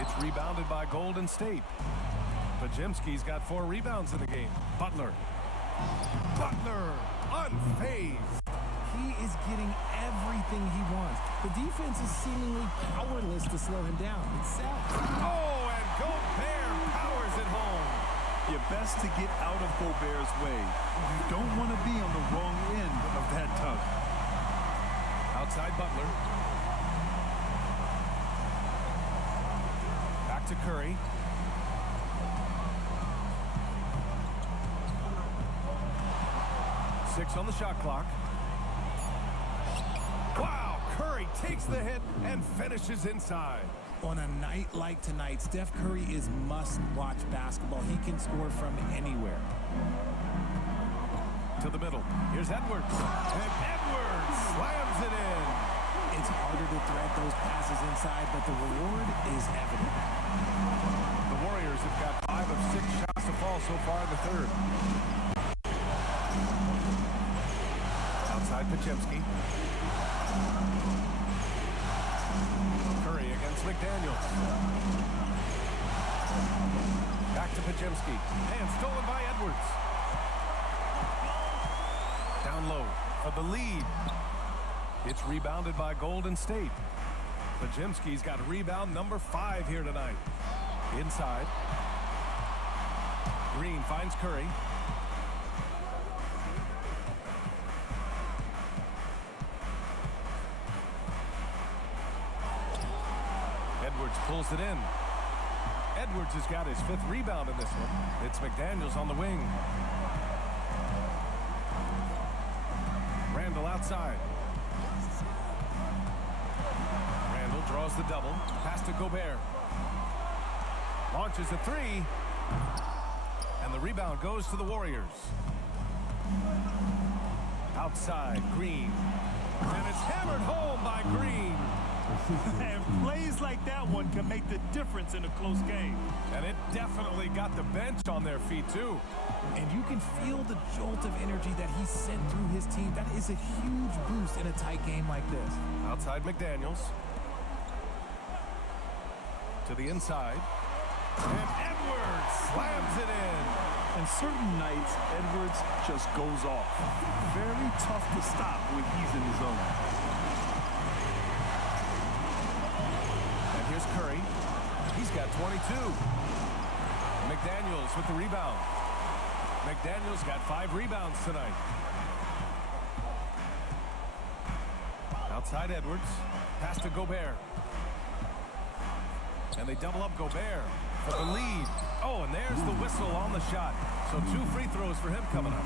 It's rebounded by Golden State. Pajemski's got 4 rebounds in the game. Butler. Butler, unfazed. He is getting everything he wants. The defense is seemingly powerless to slow him down. It's sad. Oh, and Gobert powers it home. You're best to get out of Gobert's way. You don't want to be on the wrong end of that tug. Outside Butler. Back to Curry. Six on the shot clock. Wow, Curry takes the hit and finishes inside. On a night like tonight, Steph Curry is must-watch basketball. He can score from anywhere. To the middle. Here's Edwards. And Edwards slams it in. It's harder to thread those passes inside, but the reward is evident. The Warriors have got 5 of 6 shots to fall so far in the third. Outside Pajemski. Curry against McDaniels. Back to Pajemski. And stolen by Edwards. Down low for the lead. It's rebounded by Golden State. Pajemski's got rebound number 5 here tonight. Inside. Green finds Curry. Edwards pulls it in. Edwards has got his 5th rebound in this one. It's McDaniels on the wing. Randall outside. Randall draws the double. Pass to Gobert. Launches a 3. And the rebound goes to the Warriors. Outside, Green. And it's hammered home by Green. And plays like that one can make the difference in a close game. And it definitely got the bench on their feet, too. And you can feel the jolt of energy that he sent through his team. That is a huge boost in a tight game like this. Outside McDaniels. To the inside. And Edwards slams it in. And certain nights, Edwards just goes off. Very tough to stop when he's in the zone. And here's Curry. He's got 22. McDaniels with the rebound. McDaniels got 5 rebounds tonight. Outside Edwards. Pass to Gobert. And they double up Gobert for the lead. Oh, and there's the whistle on the shot. So 2 free throws for him coming up.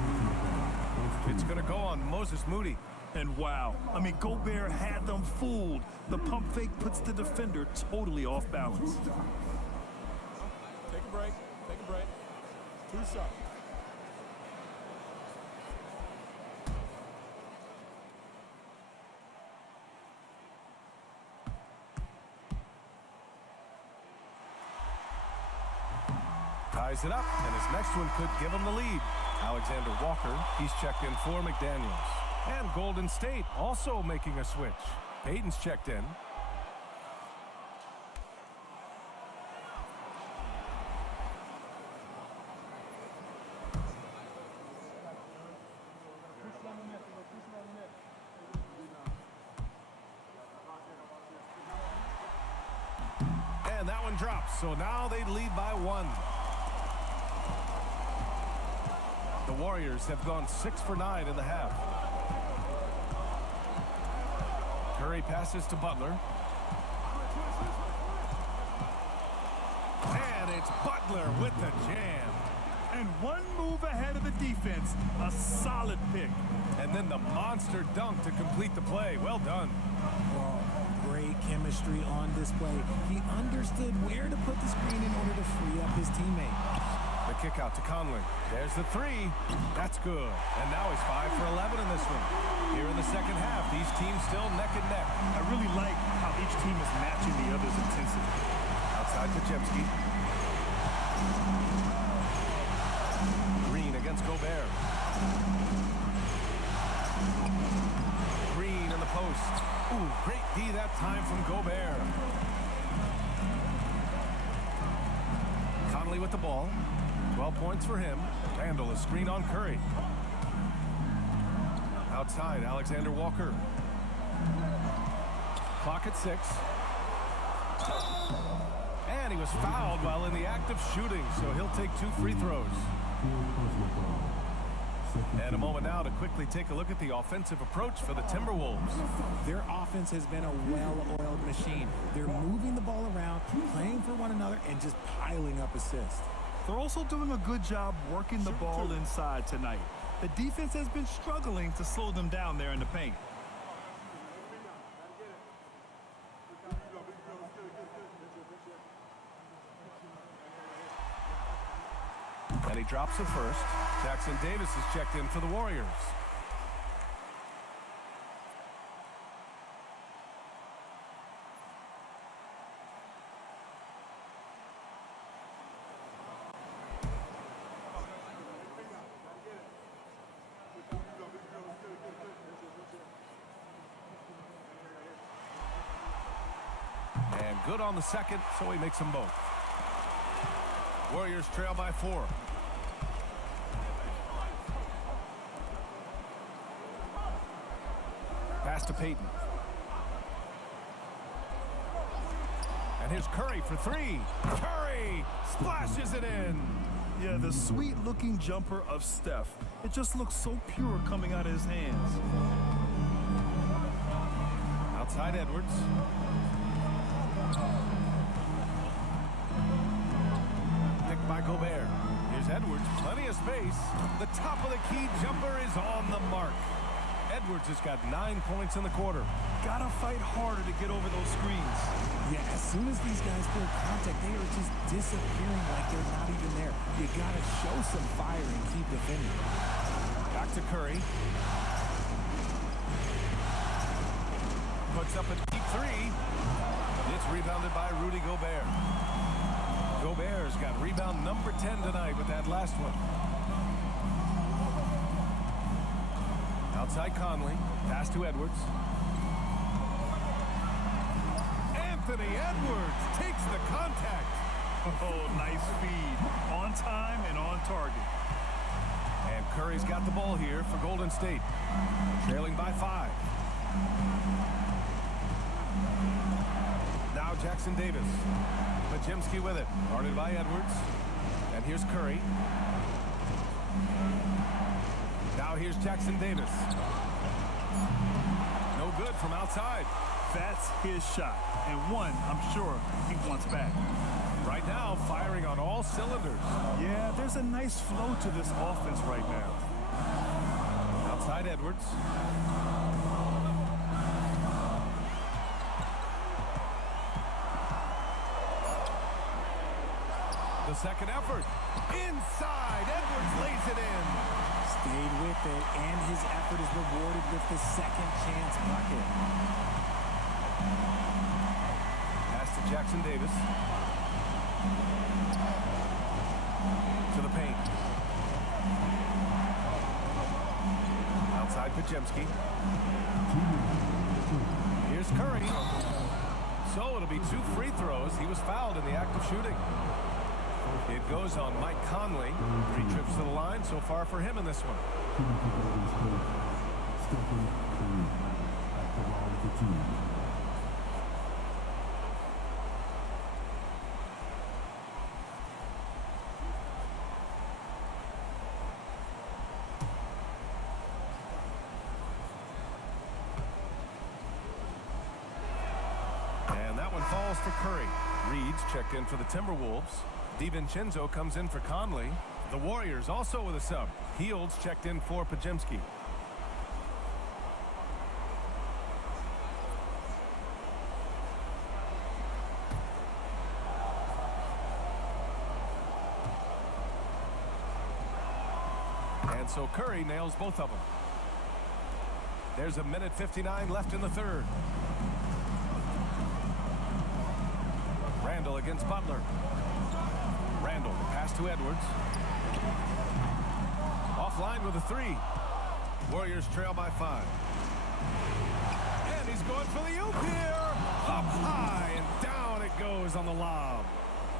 It's going to go on Moses Moody. And wow, I mean, Gobert had them fooled. The pump fake puts the defender totally off balance. Take a break. Take a break. 2 shots. Ties it up, and his next one could give him the lead. Alexander Walker, he's checked in for McDaniels. And Golden State also making a switch. Payton's checked in. And that one drops, so now they lead by 1. The Warriors have gone 6 for 9 in the half. Curry passes to Butler. And it's Butler with the jam. And one move ahead of the defense. A solid pick. And then the monster dunk to complete the play. Well done. Well, great chemistry on display. He understood where to put the screen in order to free up his teammate. The kick out to Conley. There's the 3. That's good. And now he's 5 for 11 in this one. Here in the second half, these teams still neck and neck. I really like how each team is matching the other's intensity. Outside to Jemski. Green against Gobert. Green in the post. Ooh, great D that time from Gobert. Conley with the ball. 12 points for him. Randall is screen on Curry. Outside, Alexander Walker. Clock at 6. And he was fouled while in the act of shooting, so he'll take 2 free throws. And a moment now to quickly take a look at the offensive approach for the Timberwolves. Their offense has been a well-oiled machine. They're moving the ball around, playing for one another, and just piling up assists. They're also doing a good job working the ball inside tonight. The defense has been struggling to slow them down there in the paint. And he drops it first. Jackson Davis is checked in for the Warriors. And good on the second, so he makes them both. Warriors trail by 4. Pass to Payton. And here's Curry for 3. Curry splashes it in. Yeah, the sweet-looking jumper of Steph. It just looks so pure coming out of his hands. Outside Edwards. Picked by Gobert. Here's Edwards, plenty of space. The top of the key jumper is on the mark. Edwards has got 9 points in the quarter. Gotta fight harder to get over those screens. Yeah, as soon as these guys feel contact, they are just disappearing like they're not even there. You gotta show some fire and keep defending. Back to Curry. Puts up a deep 3. It's rebounded by Rudy Gobert. Gobert's got rebound number 10 tonight with that last one. Outside Conley. Pass to Edwards. Anthony Edwards takes the contact. Oh, nice feed. On time and on target. And Curry's got the ball here for Golden State. Trailing by 5. Now Jackson Davis. Pajemski with it. Guarded by Edwards. And here's Curry. Now here's Jackson Davis. No good from outside. That's his shot. And one, I'm sure, he wants back. Right now, firing on all cylinders. Yeah, there's a nice flow to this offense right now. Outside Edwards. The second effort. Inside. Edwards lays it in. Stayed with it, and his effort is rewarded with the second chance bucket. Pass to Jackson Davis. To the paint. Outside Pajemski. Here's Curry. So it'll be 2 free throws. He was fouled in the act of shooting. It goes on Mike Conley. 3 trips to the line so far for him in this one. Stephen Curry at the line for 2. And that one falls for Curry. Reed's checked in for the Timberwolves. DiVincenzo comes in for Conley. The Warriors also with a sub. Fields checked in for Pajemski. And so Curry nails both of them. There's a minute 59 left in the third. Randall against Butler. Randall, the pass to Edwards. Offline with a 3. Warriors trail by 5. And he's going for the oop here. Up high and down it goes on the lob.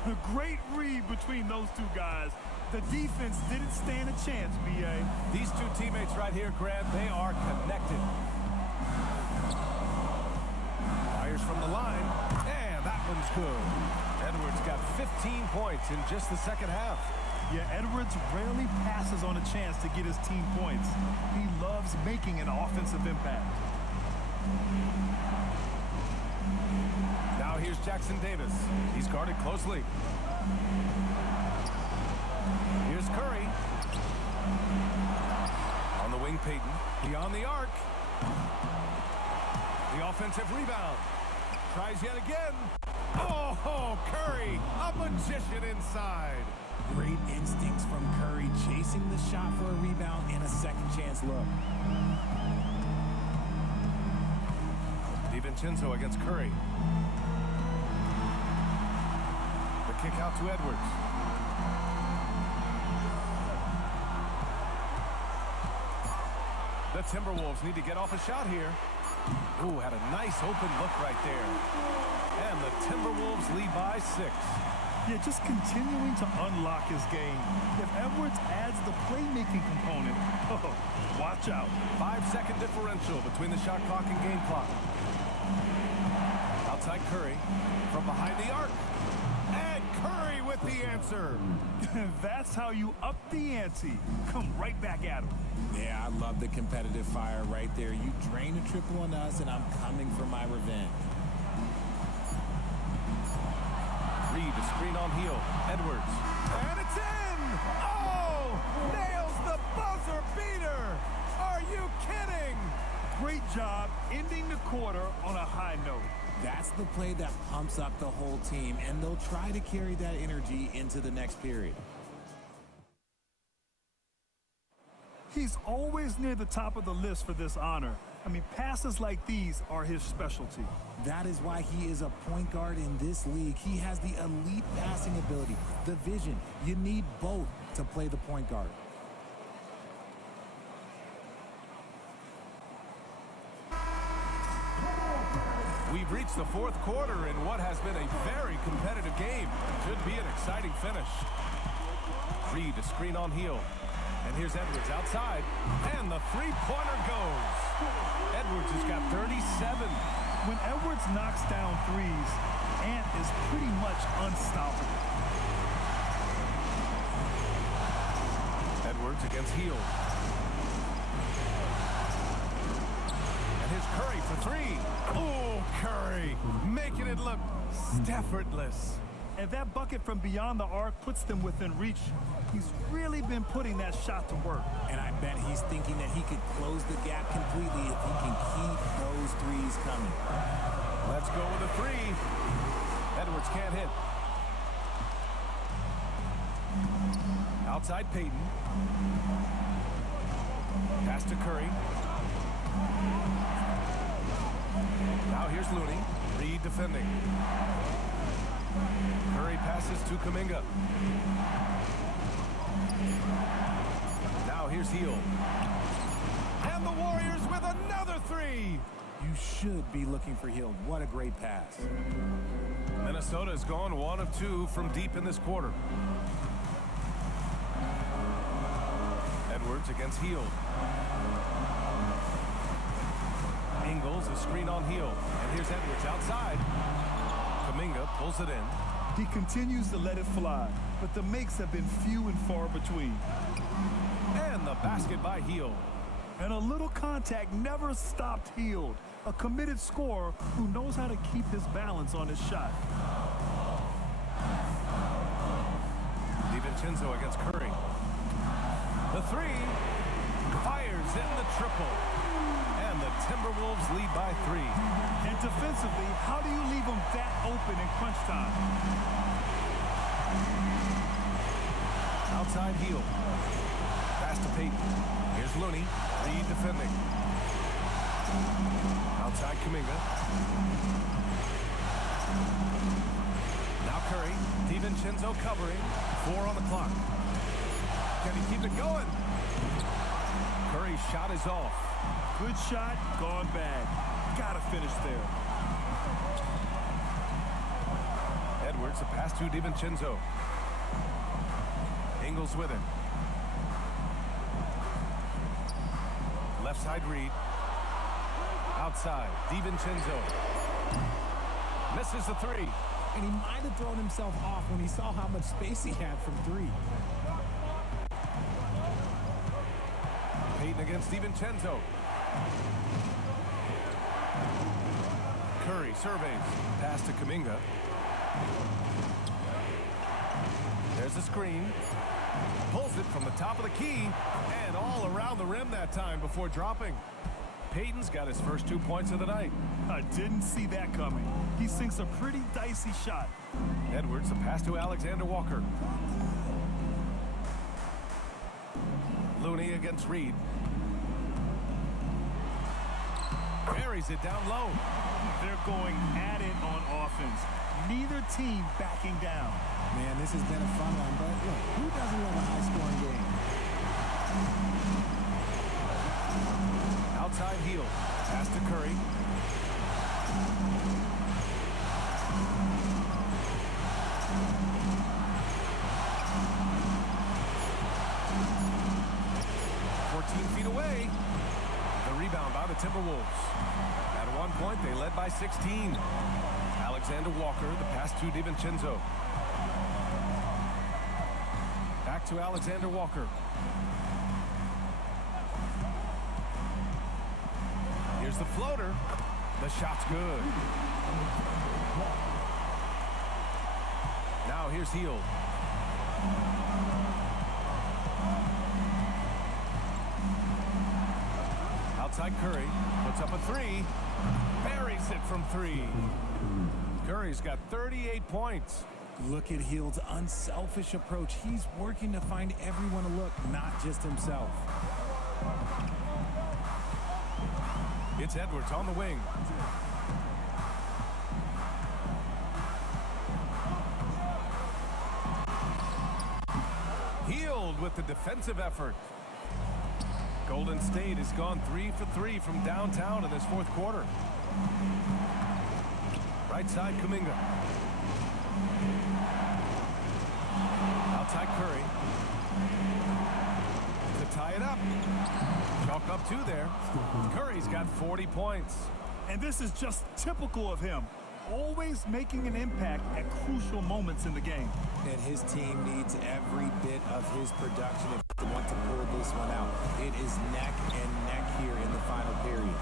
A great read between those two guys. The defense didn't stand a chance, B.A. These two teammates right here, Grant, they are connected. Fires from the line. And that one's good. Edwards got 15 points in just the second half. Yeah, Edwards rarely passes on a chance to get his team points. He loves making an offensive impact. Now here's Jackson Davis. He's guarded closely. Here's Curry. On the wing, Payton. Beyond the arc. The offensive rebound. Tries yet again. Oh, Curry, a magician inside. Great instincts from Curry, chasing the shot for a rebound and a second chance look. DiVincenzo against Curry. The kick out to Edwards. The Timberwolves need to get off a shot here. Ooh, had a nice open look right there. And the Timberwolves lead by 6. Yeah, just continuing to unlock his game. If Edwards adds the playmaking component, oh, watch out. 5-second differential between the shot clock and game clock. Outside Curry from behind the arc. And Curry with the answer. That's how you up the ante. Come right back at him. Yeah, I love the competitive fire right there. You drain a triple on us, and I'm coming for my revenge. Reed, a screen on heel. Edwards. And it's in! Oh! Nails the buzzer beater! Are you kidding? Great job ending the quarter on a high note. That's the play that pumps up the whole team, and they'll try to carry that energy into the next period. He's always near the top of the list for this honor. I mean, passes like these are his specialty. That is why he is a point guard in this league. He has the elite passing ability, the vision. You need both to play the point guard. We've reached the fourth quarter in what has been a very competitive game. Should be an exciting finish. Reed, a screen on Hield. And here's Edwards outside. And the three-pointer goes. Edwards has got 37. When Edwards knocks down threes, Ant is pretty much unstoppable. Edwards against Hield. And here's Curry for three. Oh, Curry making it look effortless. And that bucket from beyond the arc puts them within reach. He's really been putting that shot to work. And I bet he's thinking that he could close the gap completely if he can keep those threes coming. Let's go with a three. Edwards can't hit. Outside Payton. Pass to Curry. Now here's Looney. Reed defending. Curry passes to Kuminga. Now here's Hield. And the Warriors with another three. You should be looking for Hield. What a great pass. Minnesota has gone 1 of 2 from deep in this quarter. Edwards against Hield. Ingles, a screen on Hield. And here's Edwards outside. Kuminga pulls it in. He continues to let it fly, but the makes have been few and far between. And the basket by Hield. And a little contact never stopped Hield. A committed scorer who knows how to keep his balance on his shot. DiVincenzo against Curry. The three fires in the triple. And the Timberwolves lead by 3. And defensively, how do you leave them that open in crunch time? Outside Hield. Pass to Payton. Here's Looney. Reed defending. Outside Kuminga. Now Curry. DiVincenzo covering. 4 on the clock. Can he keep it going? Curry's shot is off. Good shot, gone bad. Gotta finish there. Edwards, a pass to DiVincenzo. Ingles with it. Left side Reed. Outside, DiVincenzo. Misses the three. And he might have thrown himself off when he saw how much space he had from 3. Payton against DiVincenzo. Curry surveys. Pass to Kuminga. There's a screen. Pulls it from the top of the key. And all around the rim that time before dropping. Payton's got his first 2 points of the night. I didn't see that coming. He sinks a pretty dicey shot. Edwards, a pass to Alexander Walker. Looney against Reed. Buries it down low. They're going at it on offense. Neither team backing down. Man, this has been a fun one, but look, who doesn't love a high-scoring game? Outside Hield. Pass to Curry. Feet away. The rebound by the Timberwolves. At one point, they led by 16. Alexander Walker, the pass to DiVincenzo. Back to Alexander Walker. Here's the floater. The shot's good. Now here's Hield. Outside Curry, puts up a three, buries it from 3. Curry's got 38 points. Look at Hield's unselfish approach. He's working to find everyone to look, not just himself. It's Edwards on the wing. Hield with the defensive effort. Golden State has gone 3 for 3 from downtown in this fourth quarter. Right side, Kuminga. Outside Curry. To tie it up. Chalk up two there. Curry's got 40 points. And this is just typical of him. Always making an impact at crucial moments in the game. And his team needs every bit of his production if they want to pull this one out. It is neck and neck here in the final period.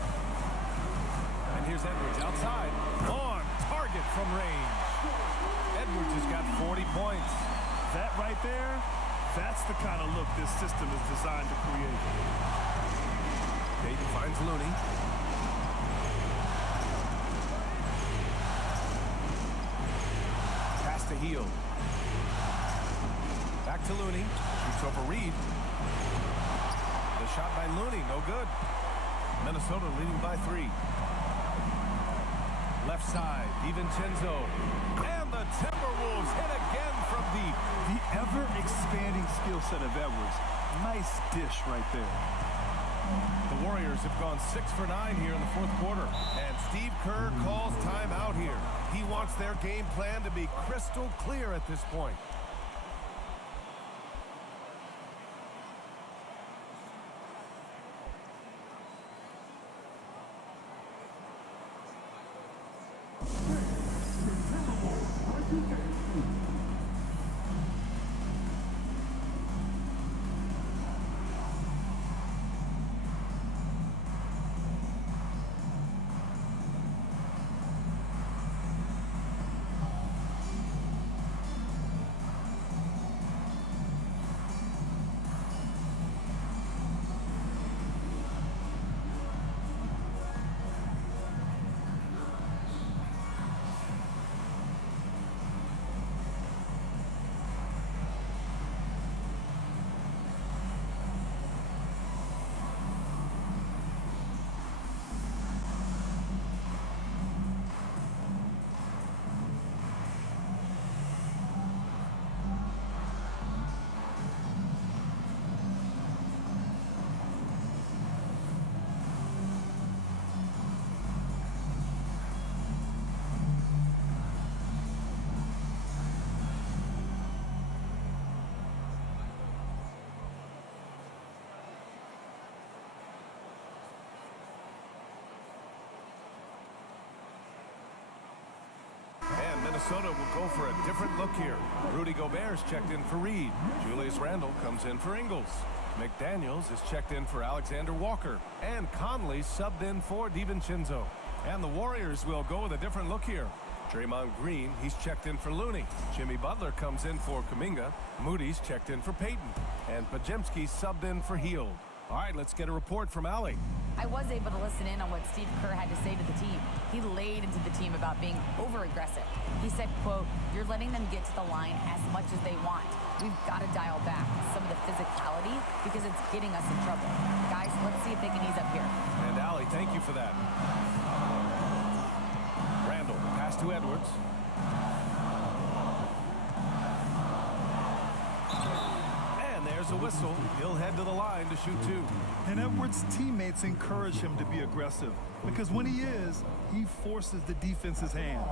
And here's Edwards outside. On target from range. Edwards has got 40 points. That right there, that's the kind of look this system is designed to create. Dayton finds Looney. Pass to Hield. Back to Looney. Shoots over Reed. The shot by Looney, no good. Minnesota leading by 3. Left side, DiVincenzo. And the Timberwolves hit again from deep. The ever-expanding skill set of Edwards. Nice dish right there. The Warriors have gone 6 for 9 here in the fourth quarter. And Steve Kerr calls timeout here. He wants their game plan to be crystal clear at this point. Minnesota will go for a different look here. Rudy Gobert's checked in for Reed. Julius Randle comes in for Ingles. McDaniels is checked in for Alexander Walker. And Conley subbed in for DiVincenzo. And the Warriors will go with a different look here. Draymond Green, he's checked in for Looney. Jimmy Butler comes in for Kuminga. Moody's checked in for Payton. And Pajemski subbed in for Hield. All right, let's get a report from Allie. I was able to listen in on what Steve Kerr had to say to the team. He laid into the team about being over-aggressive. He said, quote, "You're letting them get to the line as much as they want. We've got to dial back some of the physicality because it's getting us in trouble. Guys, let's see if they can ease up here." And Allie, thank you for that. Randle, pass to Edwards. There's a whistle. He'll head to the line to shoot 2. And Edwards' teammates encourage him to be aggressive because when he is, he forces the defense's hand.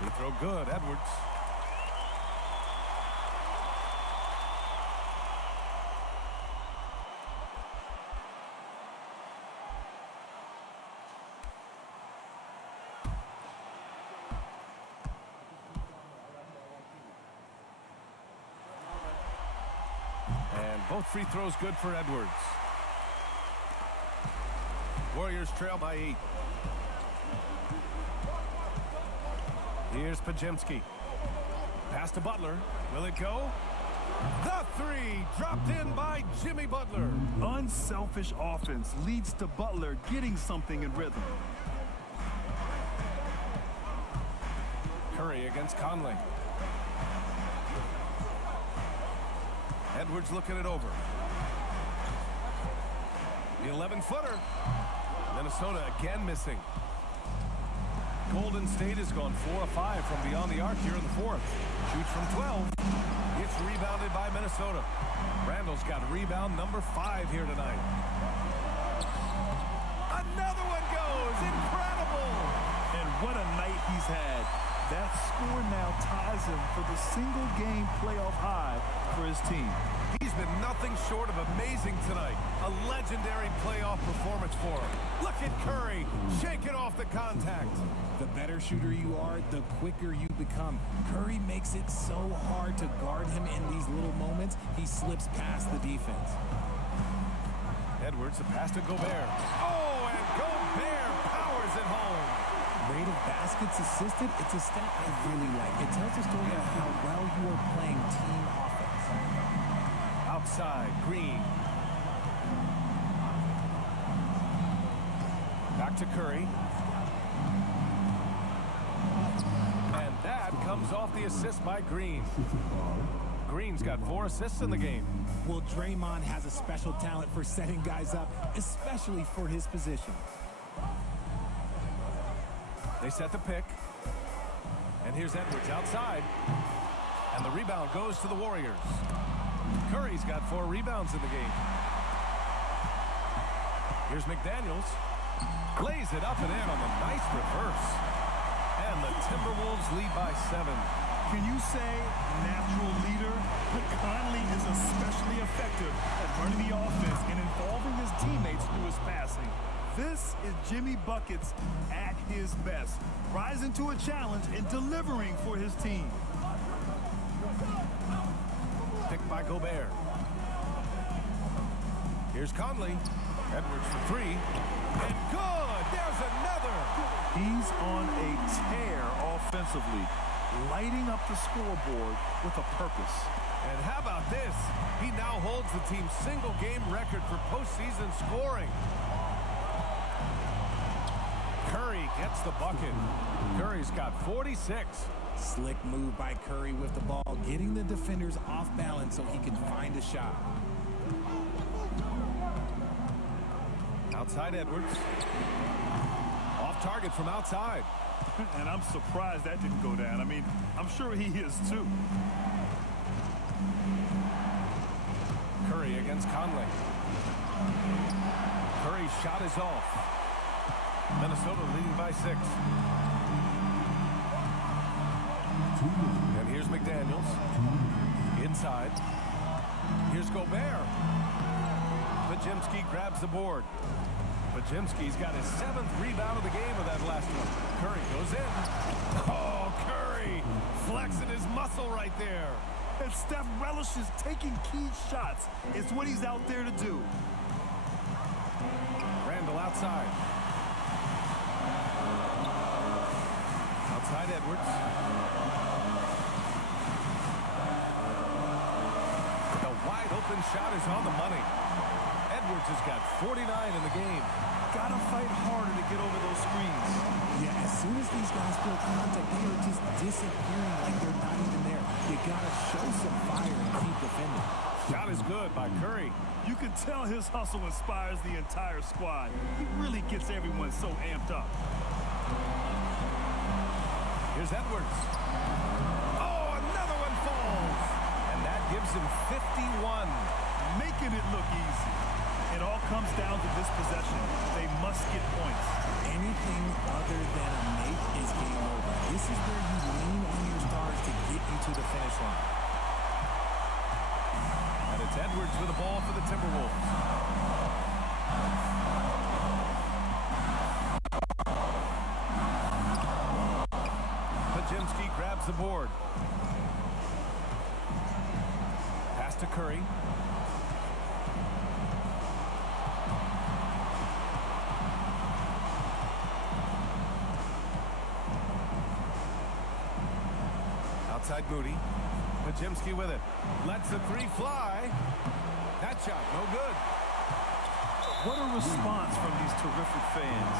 Free throw good, Edwards. Both free throws good for Edwards. Warriors trail by 8. Here's Pajemski. Pass to Butler. Will it go? The 3 dropped in by Jimmy Butler. Unselfish offense leads to Butler getting something in rhythm. Curry against Conley. Edwards looking it over. The 11-footer. Minnesota again missing. Golden State has gone 4 of 5 from beyond the arc here in the fourth. Shoots from 12. It's rebounded by Minnesota. Randall's got rebound number 5 here tonight. Another one goes. Incredible. And what a night he's had. That score now ties him for the single-game playoff high for his team. He's been nothing short of amazing tonight. A legendary playoff performance for him. Look at Curry shaking off the contact. The better shooter you are, the quicker you become. Curry makes it so hard to guard him in these little moments. He slips past the defense. Edwards, the pass to Gobert. Oh, and Gobert powers it home. Rate of baskets assisted, it's a stat I really like. It tells a story of how well you are playing team offense. Outside, Green. Back to Curry. And that comes off the assist by Green. Green's got 4 assists in the game. Well, Draymond has a special talent for setting guys up, especially for his position. They set the pick. And here's Edwards outside. And the rebound goes to the Warriors. Curry's got 4 rebounds in the game. Here's McDaniels. Lays it up and in on the nice reverse. And the Timberwolves lead by 7. Can you say natural leader? But Conley is especially effective at running the offense and involving his teammates through his passing. This is Jimmy Buckets at his best, rising to a challenge and delivering for his team. Picked by Gobert. Here's Conley. Edwards for 3. And good! There's another! He's on a tear offensively, lighting up the scoreboard with a purpose. And how about this? He now holds the team's single-game record for postseason scoring. Curry gets the bucket. Curry's got 46. Slick move by Curry with the ball, getting the defenders off balance so he can find a shot. Outside Edwards. Off target from outside. And I'm surprised that didn't go down. I mean, I'm sure he is too. Curry against Conley. Curry's shot is off. Minnesota leading by 6. And here's McDaniels. Inside. Here's Gobert. Pajimski grabs the board. Pajimski's got his 7th rebound of the game with that last one. Curry goes in. Oh, Curry flexing his muscle right there. And Steph relishes taking key shots. It's what he's out there to do. Randall outside. Outside Edwards. The wide open shot is on the money. Edwards has got 49 in the game. Gotta fight harder to get over those screens. Yeah, as soon as these guys feel contact, they are just disappearing like they're not even there. You gotta show some fire and keep defending. Shot is good by Curry. You can tell his hustle inspires the entire squad. He really gets everyone so amped up. Here's Edwards. Oh, another one falls. And that gives him 51. Making it look easy. It all comes down to this possession. They must get points. Anything other than a make is game over. This is where you lean on your stars to get you to the finish line. And it's Edwards with the ball for the Timberwolves. Pajimski grabs the board. Pass to Curry. Outside Moody. Pajimski with it. Lets the 3 fly. That shot, no good. What a response from these terrific fans.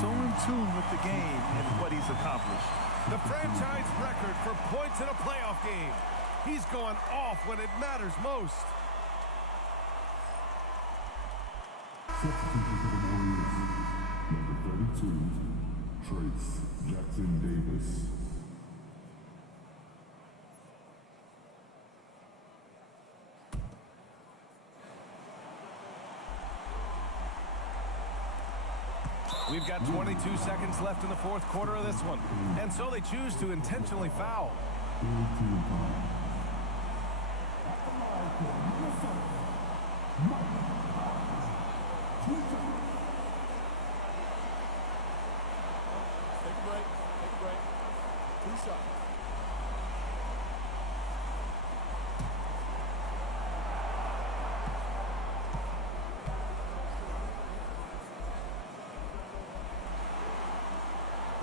So in tune with the game and what he's accomplished. The franchise record for points in a playoff game. He's going off when it matters most. Substitution for the Warriors, number 32, Trace Jackson Davis. We've got 22 seconds left in the fourth quarter of this one. And so they choose to intentionally foul. Take a break. Take a break. 2 shots.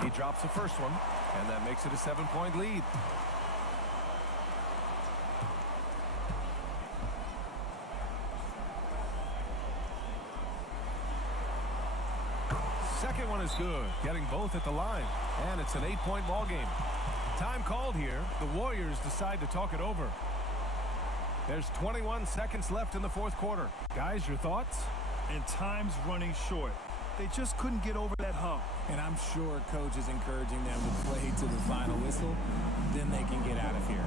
He drops the first one, and that makes it a 7-point lead. Second one is good, getting both at the line, and it's an 8-point ball game. Time called here. The Warriors decide to talk it over. There's 21 seconds left in the fourth quarter. Guys, your thoughts? And time's running short. They just couldn't get over that hump. And I'm sure coach is encouraging them to play to the final whistle. Then they can get out of here.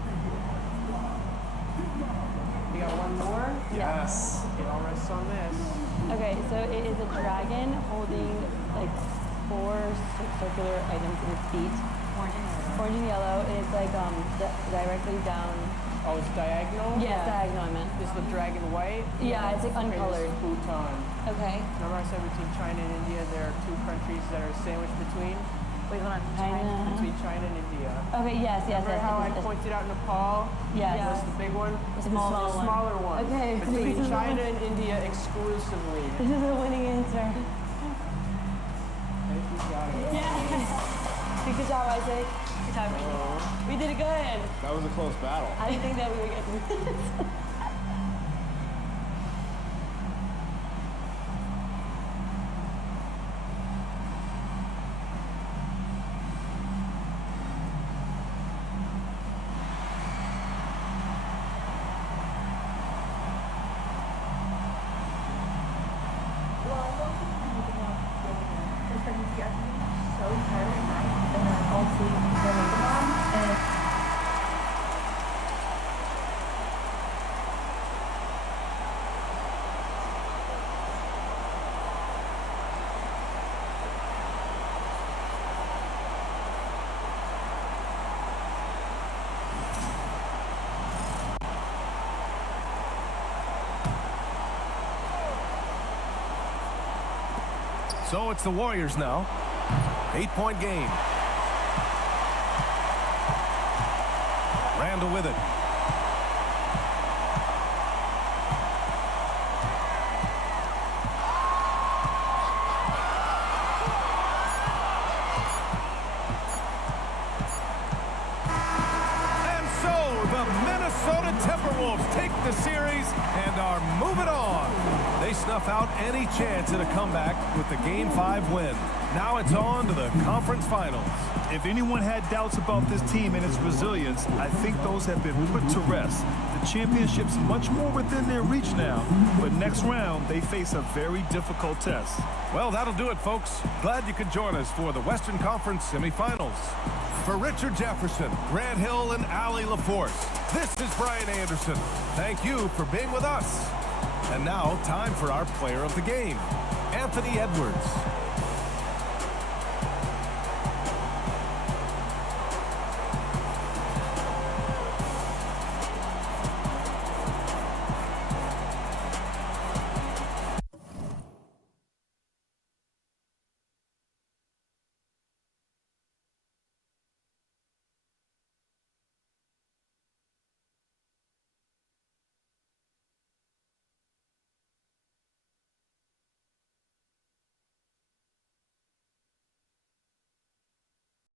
You got one more? Yes. It all rests on this. Okay, so it is a dragon holding like 4 circular items in its feet. Orange and yellow. And it's like directly down. Oh, it's diagonal? Yes, diagonal I meant. Is the dragon white? Yeah, it's like uncolored. Okay, this is Bhutan. Okay. Remember I said between China and India, there are 2 countries that are sandwiched between? Wait, hold on. China. Between China and India. Okay, yes. Remember how I pointed out Nepal? Yes. Was the big one? The smaller one. Okay. Between China and India exclusively. This is a winning answer. I think you got it. Yeah. Good job, Isaac. Good job. We did it good. That was a close battle. I didn't think that we were getting this. So it's the Warriors now. 8-point game. Randall with it. And so the Minnesota Timberwolves take the series and are moving on. They snuff out any chance at a comeback with the Game 5 win. Now it's on to the conference finals. If anyone had doubts about this team and its resilience, I think those have been put to rest. The championship's much more within their reach now, but next round they face a very difficult test. Well, that'll do it, folks. Glad you could join us for the Western Conference semifinals. For Richard Jefferson, Grant Hill, and Allie LaForce, this is Brian Anderson. Thank you for being with us. And now, time for our player of the game, Anthony Edwards.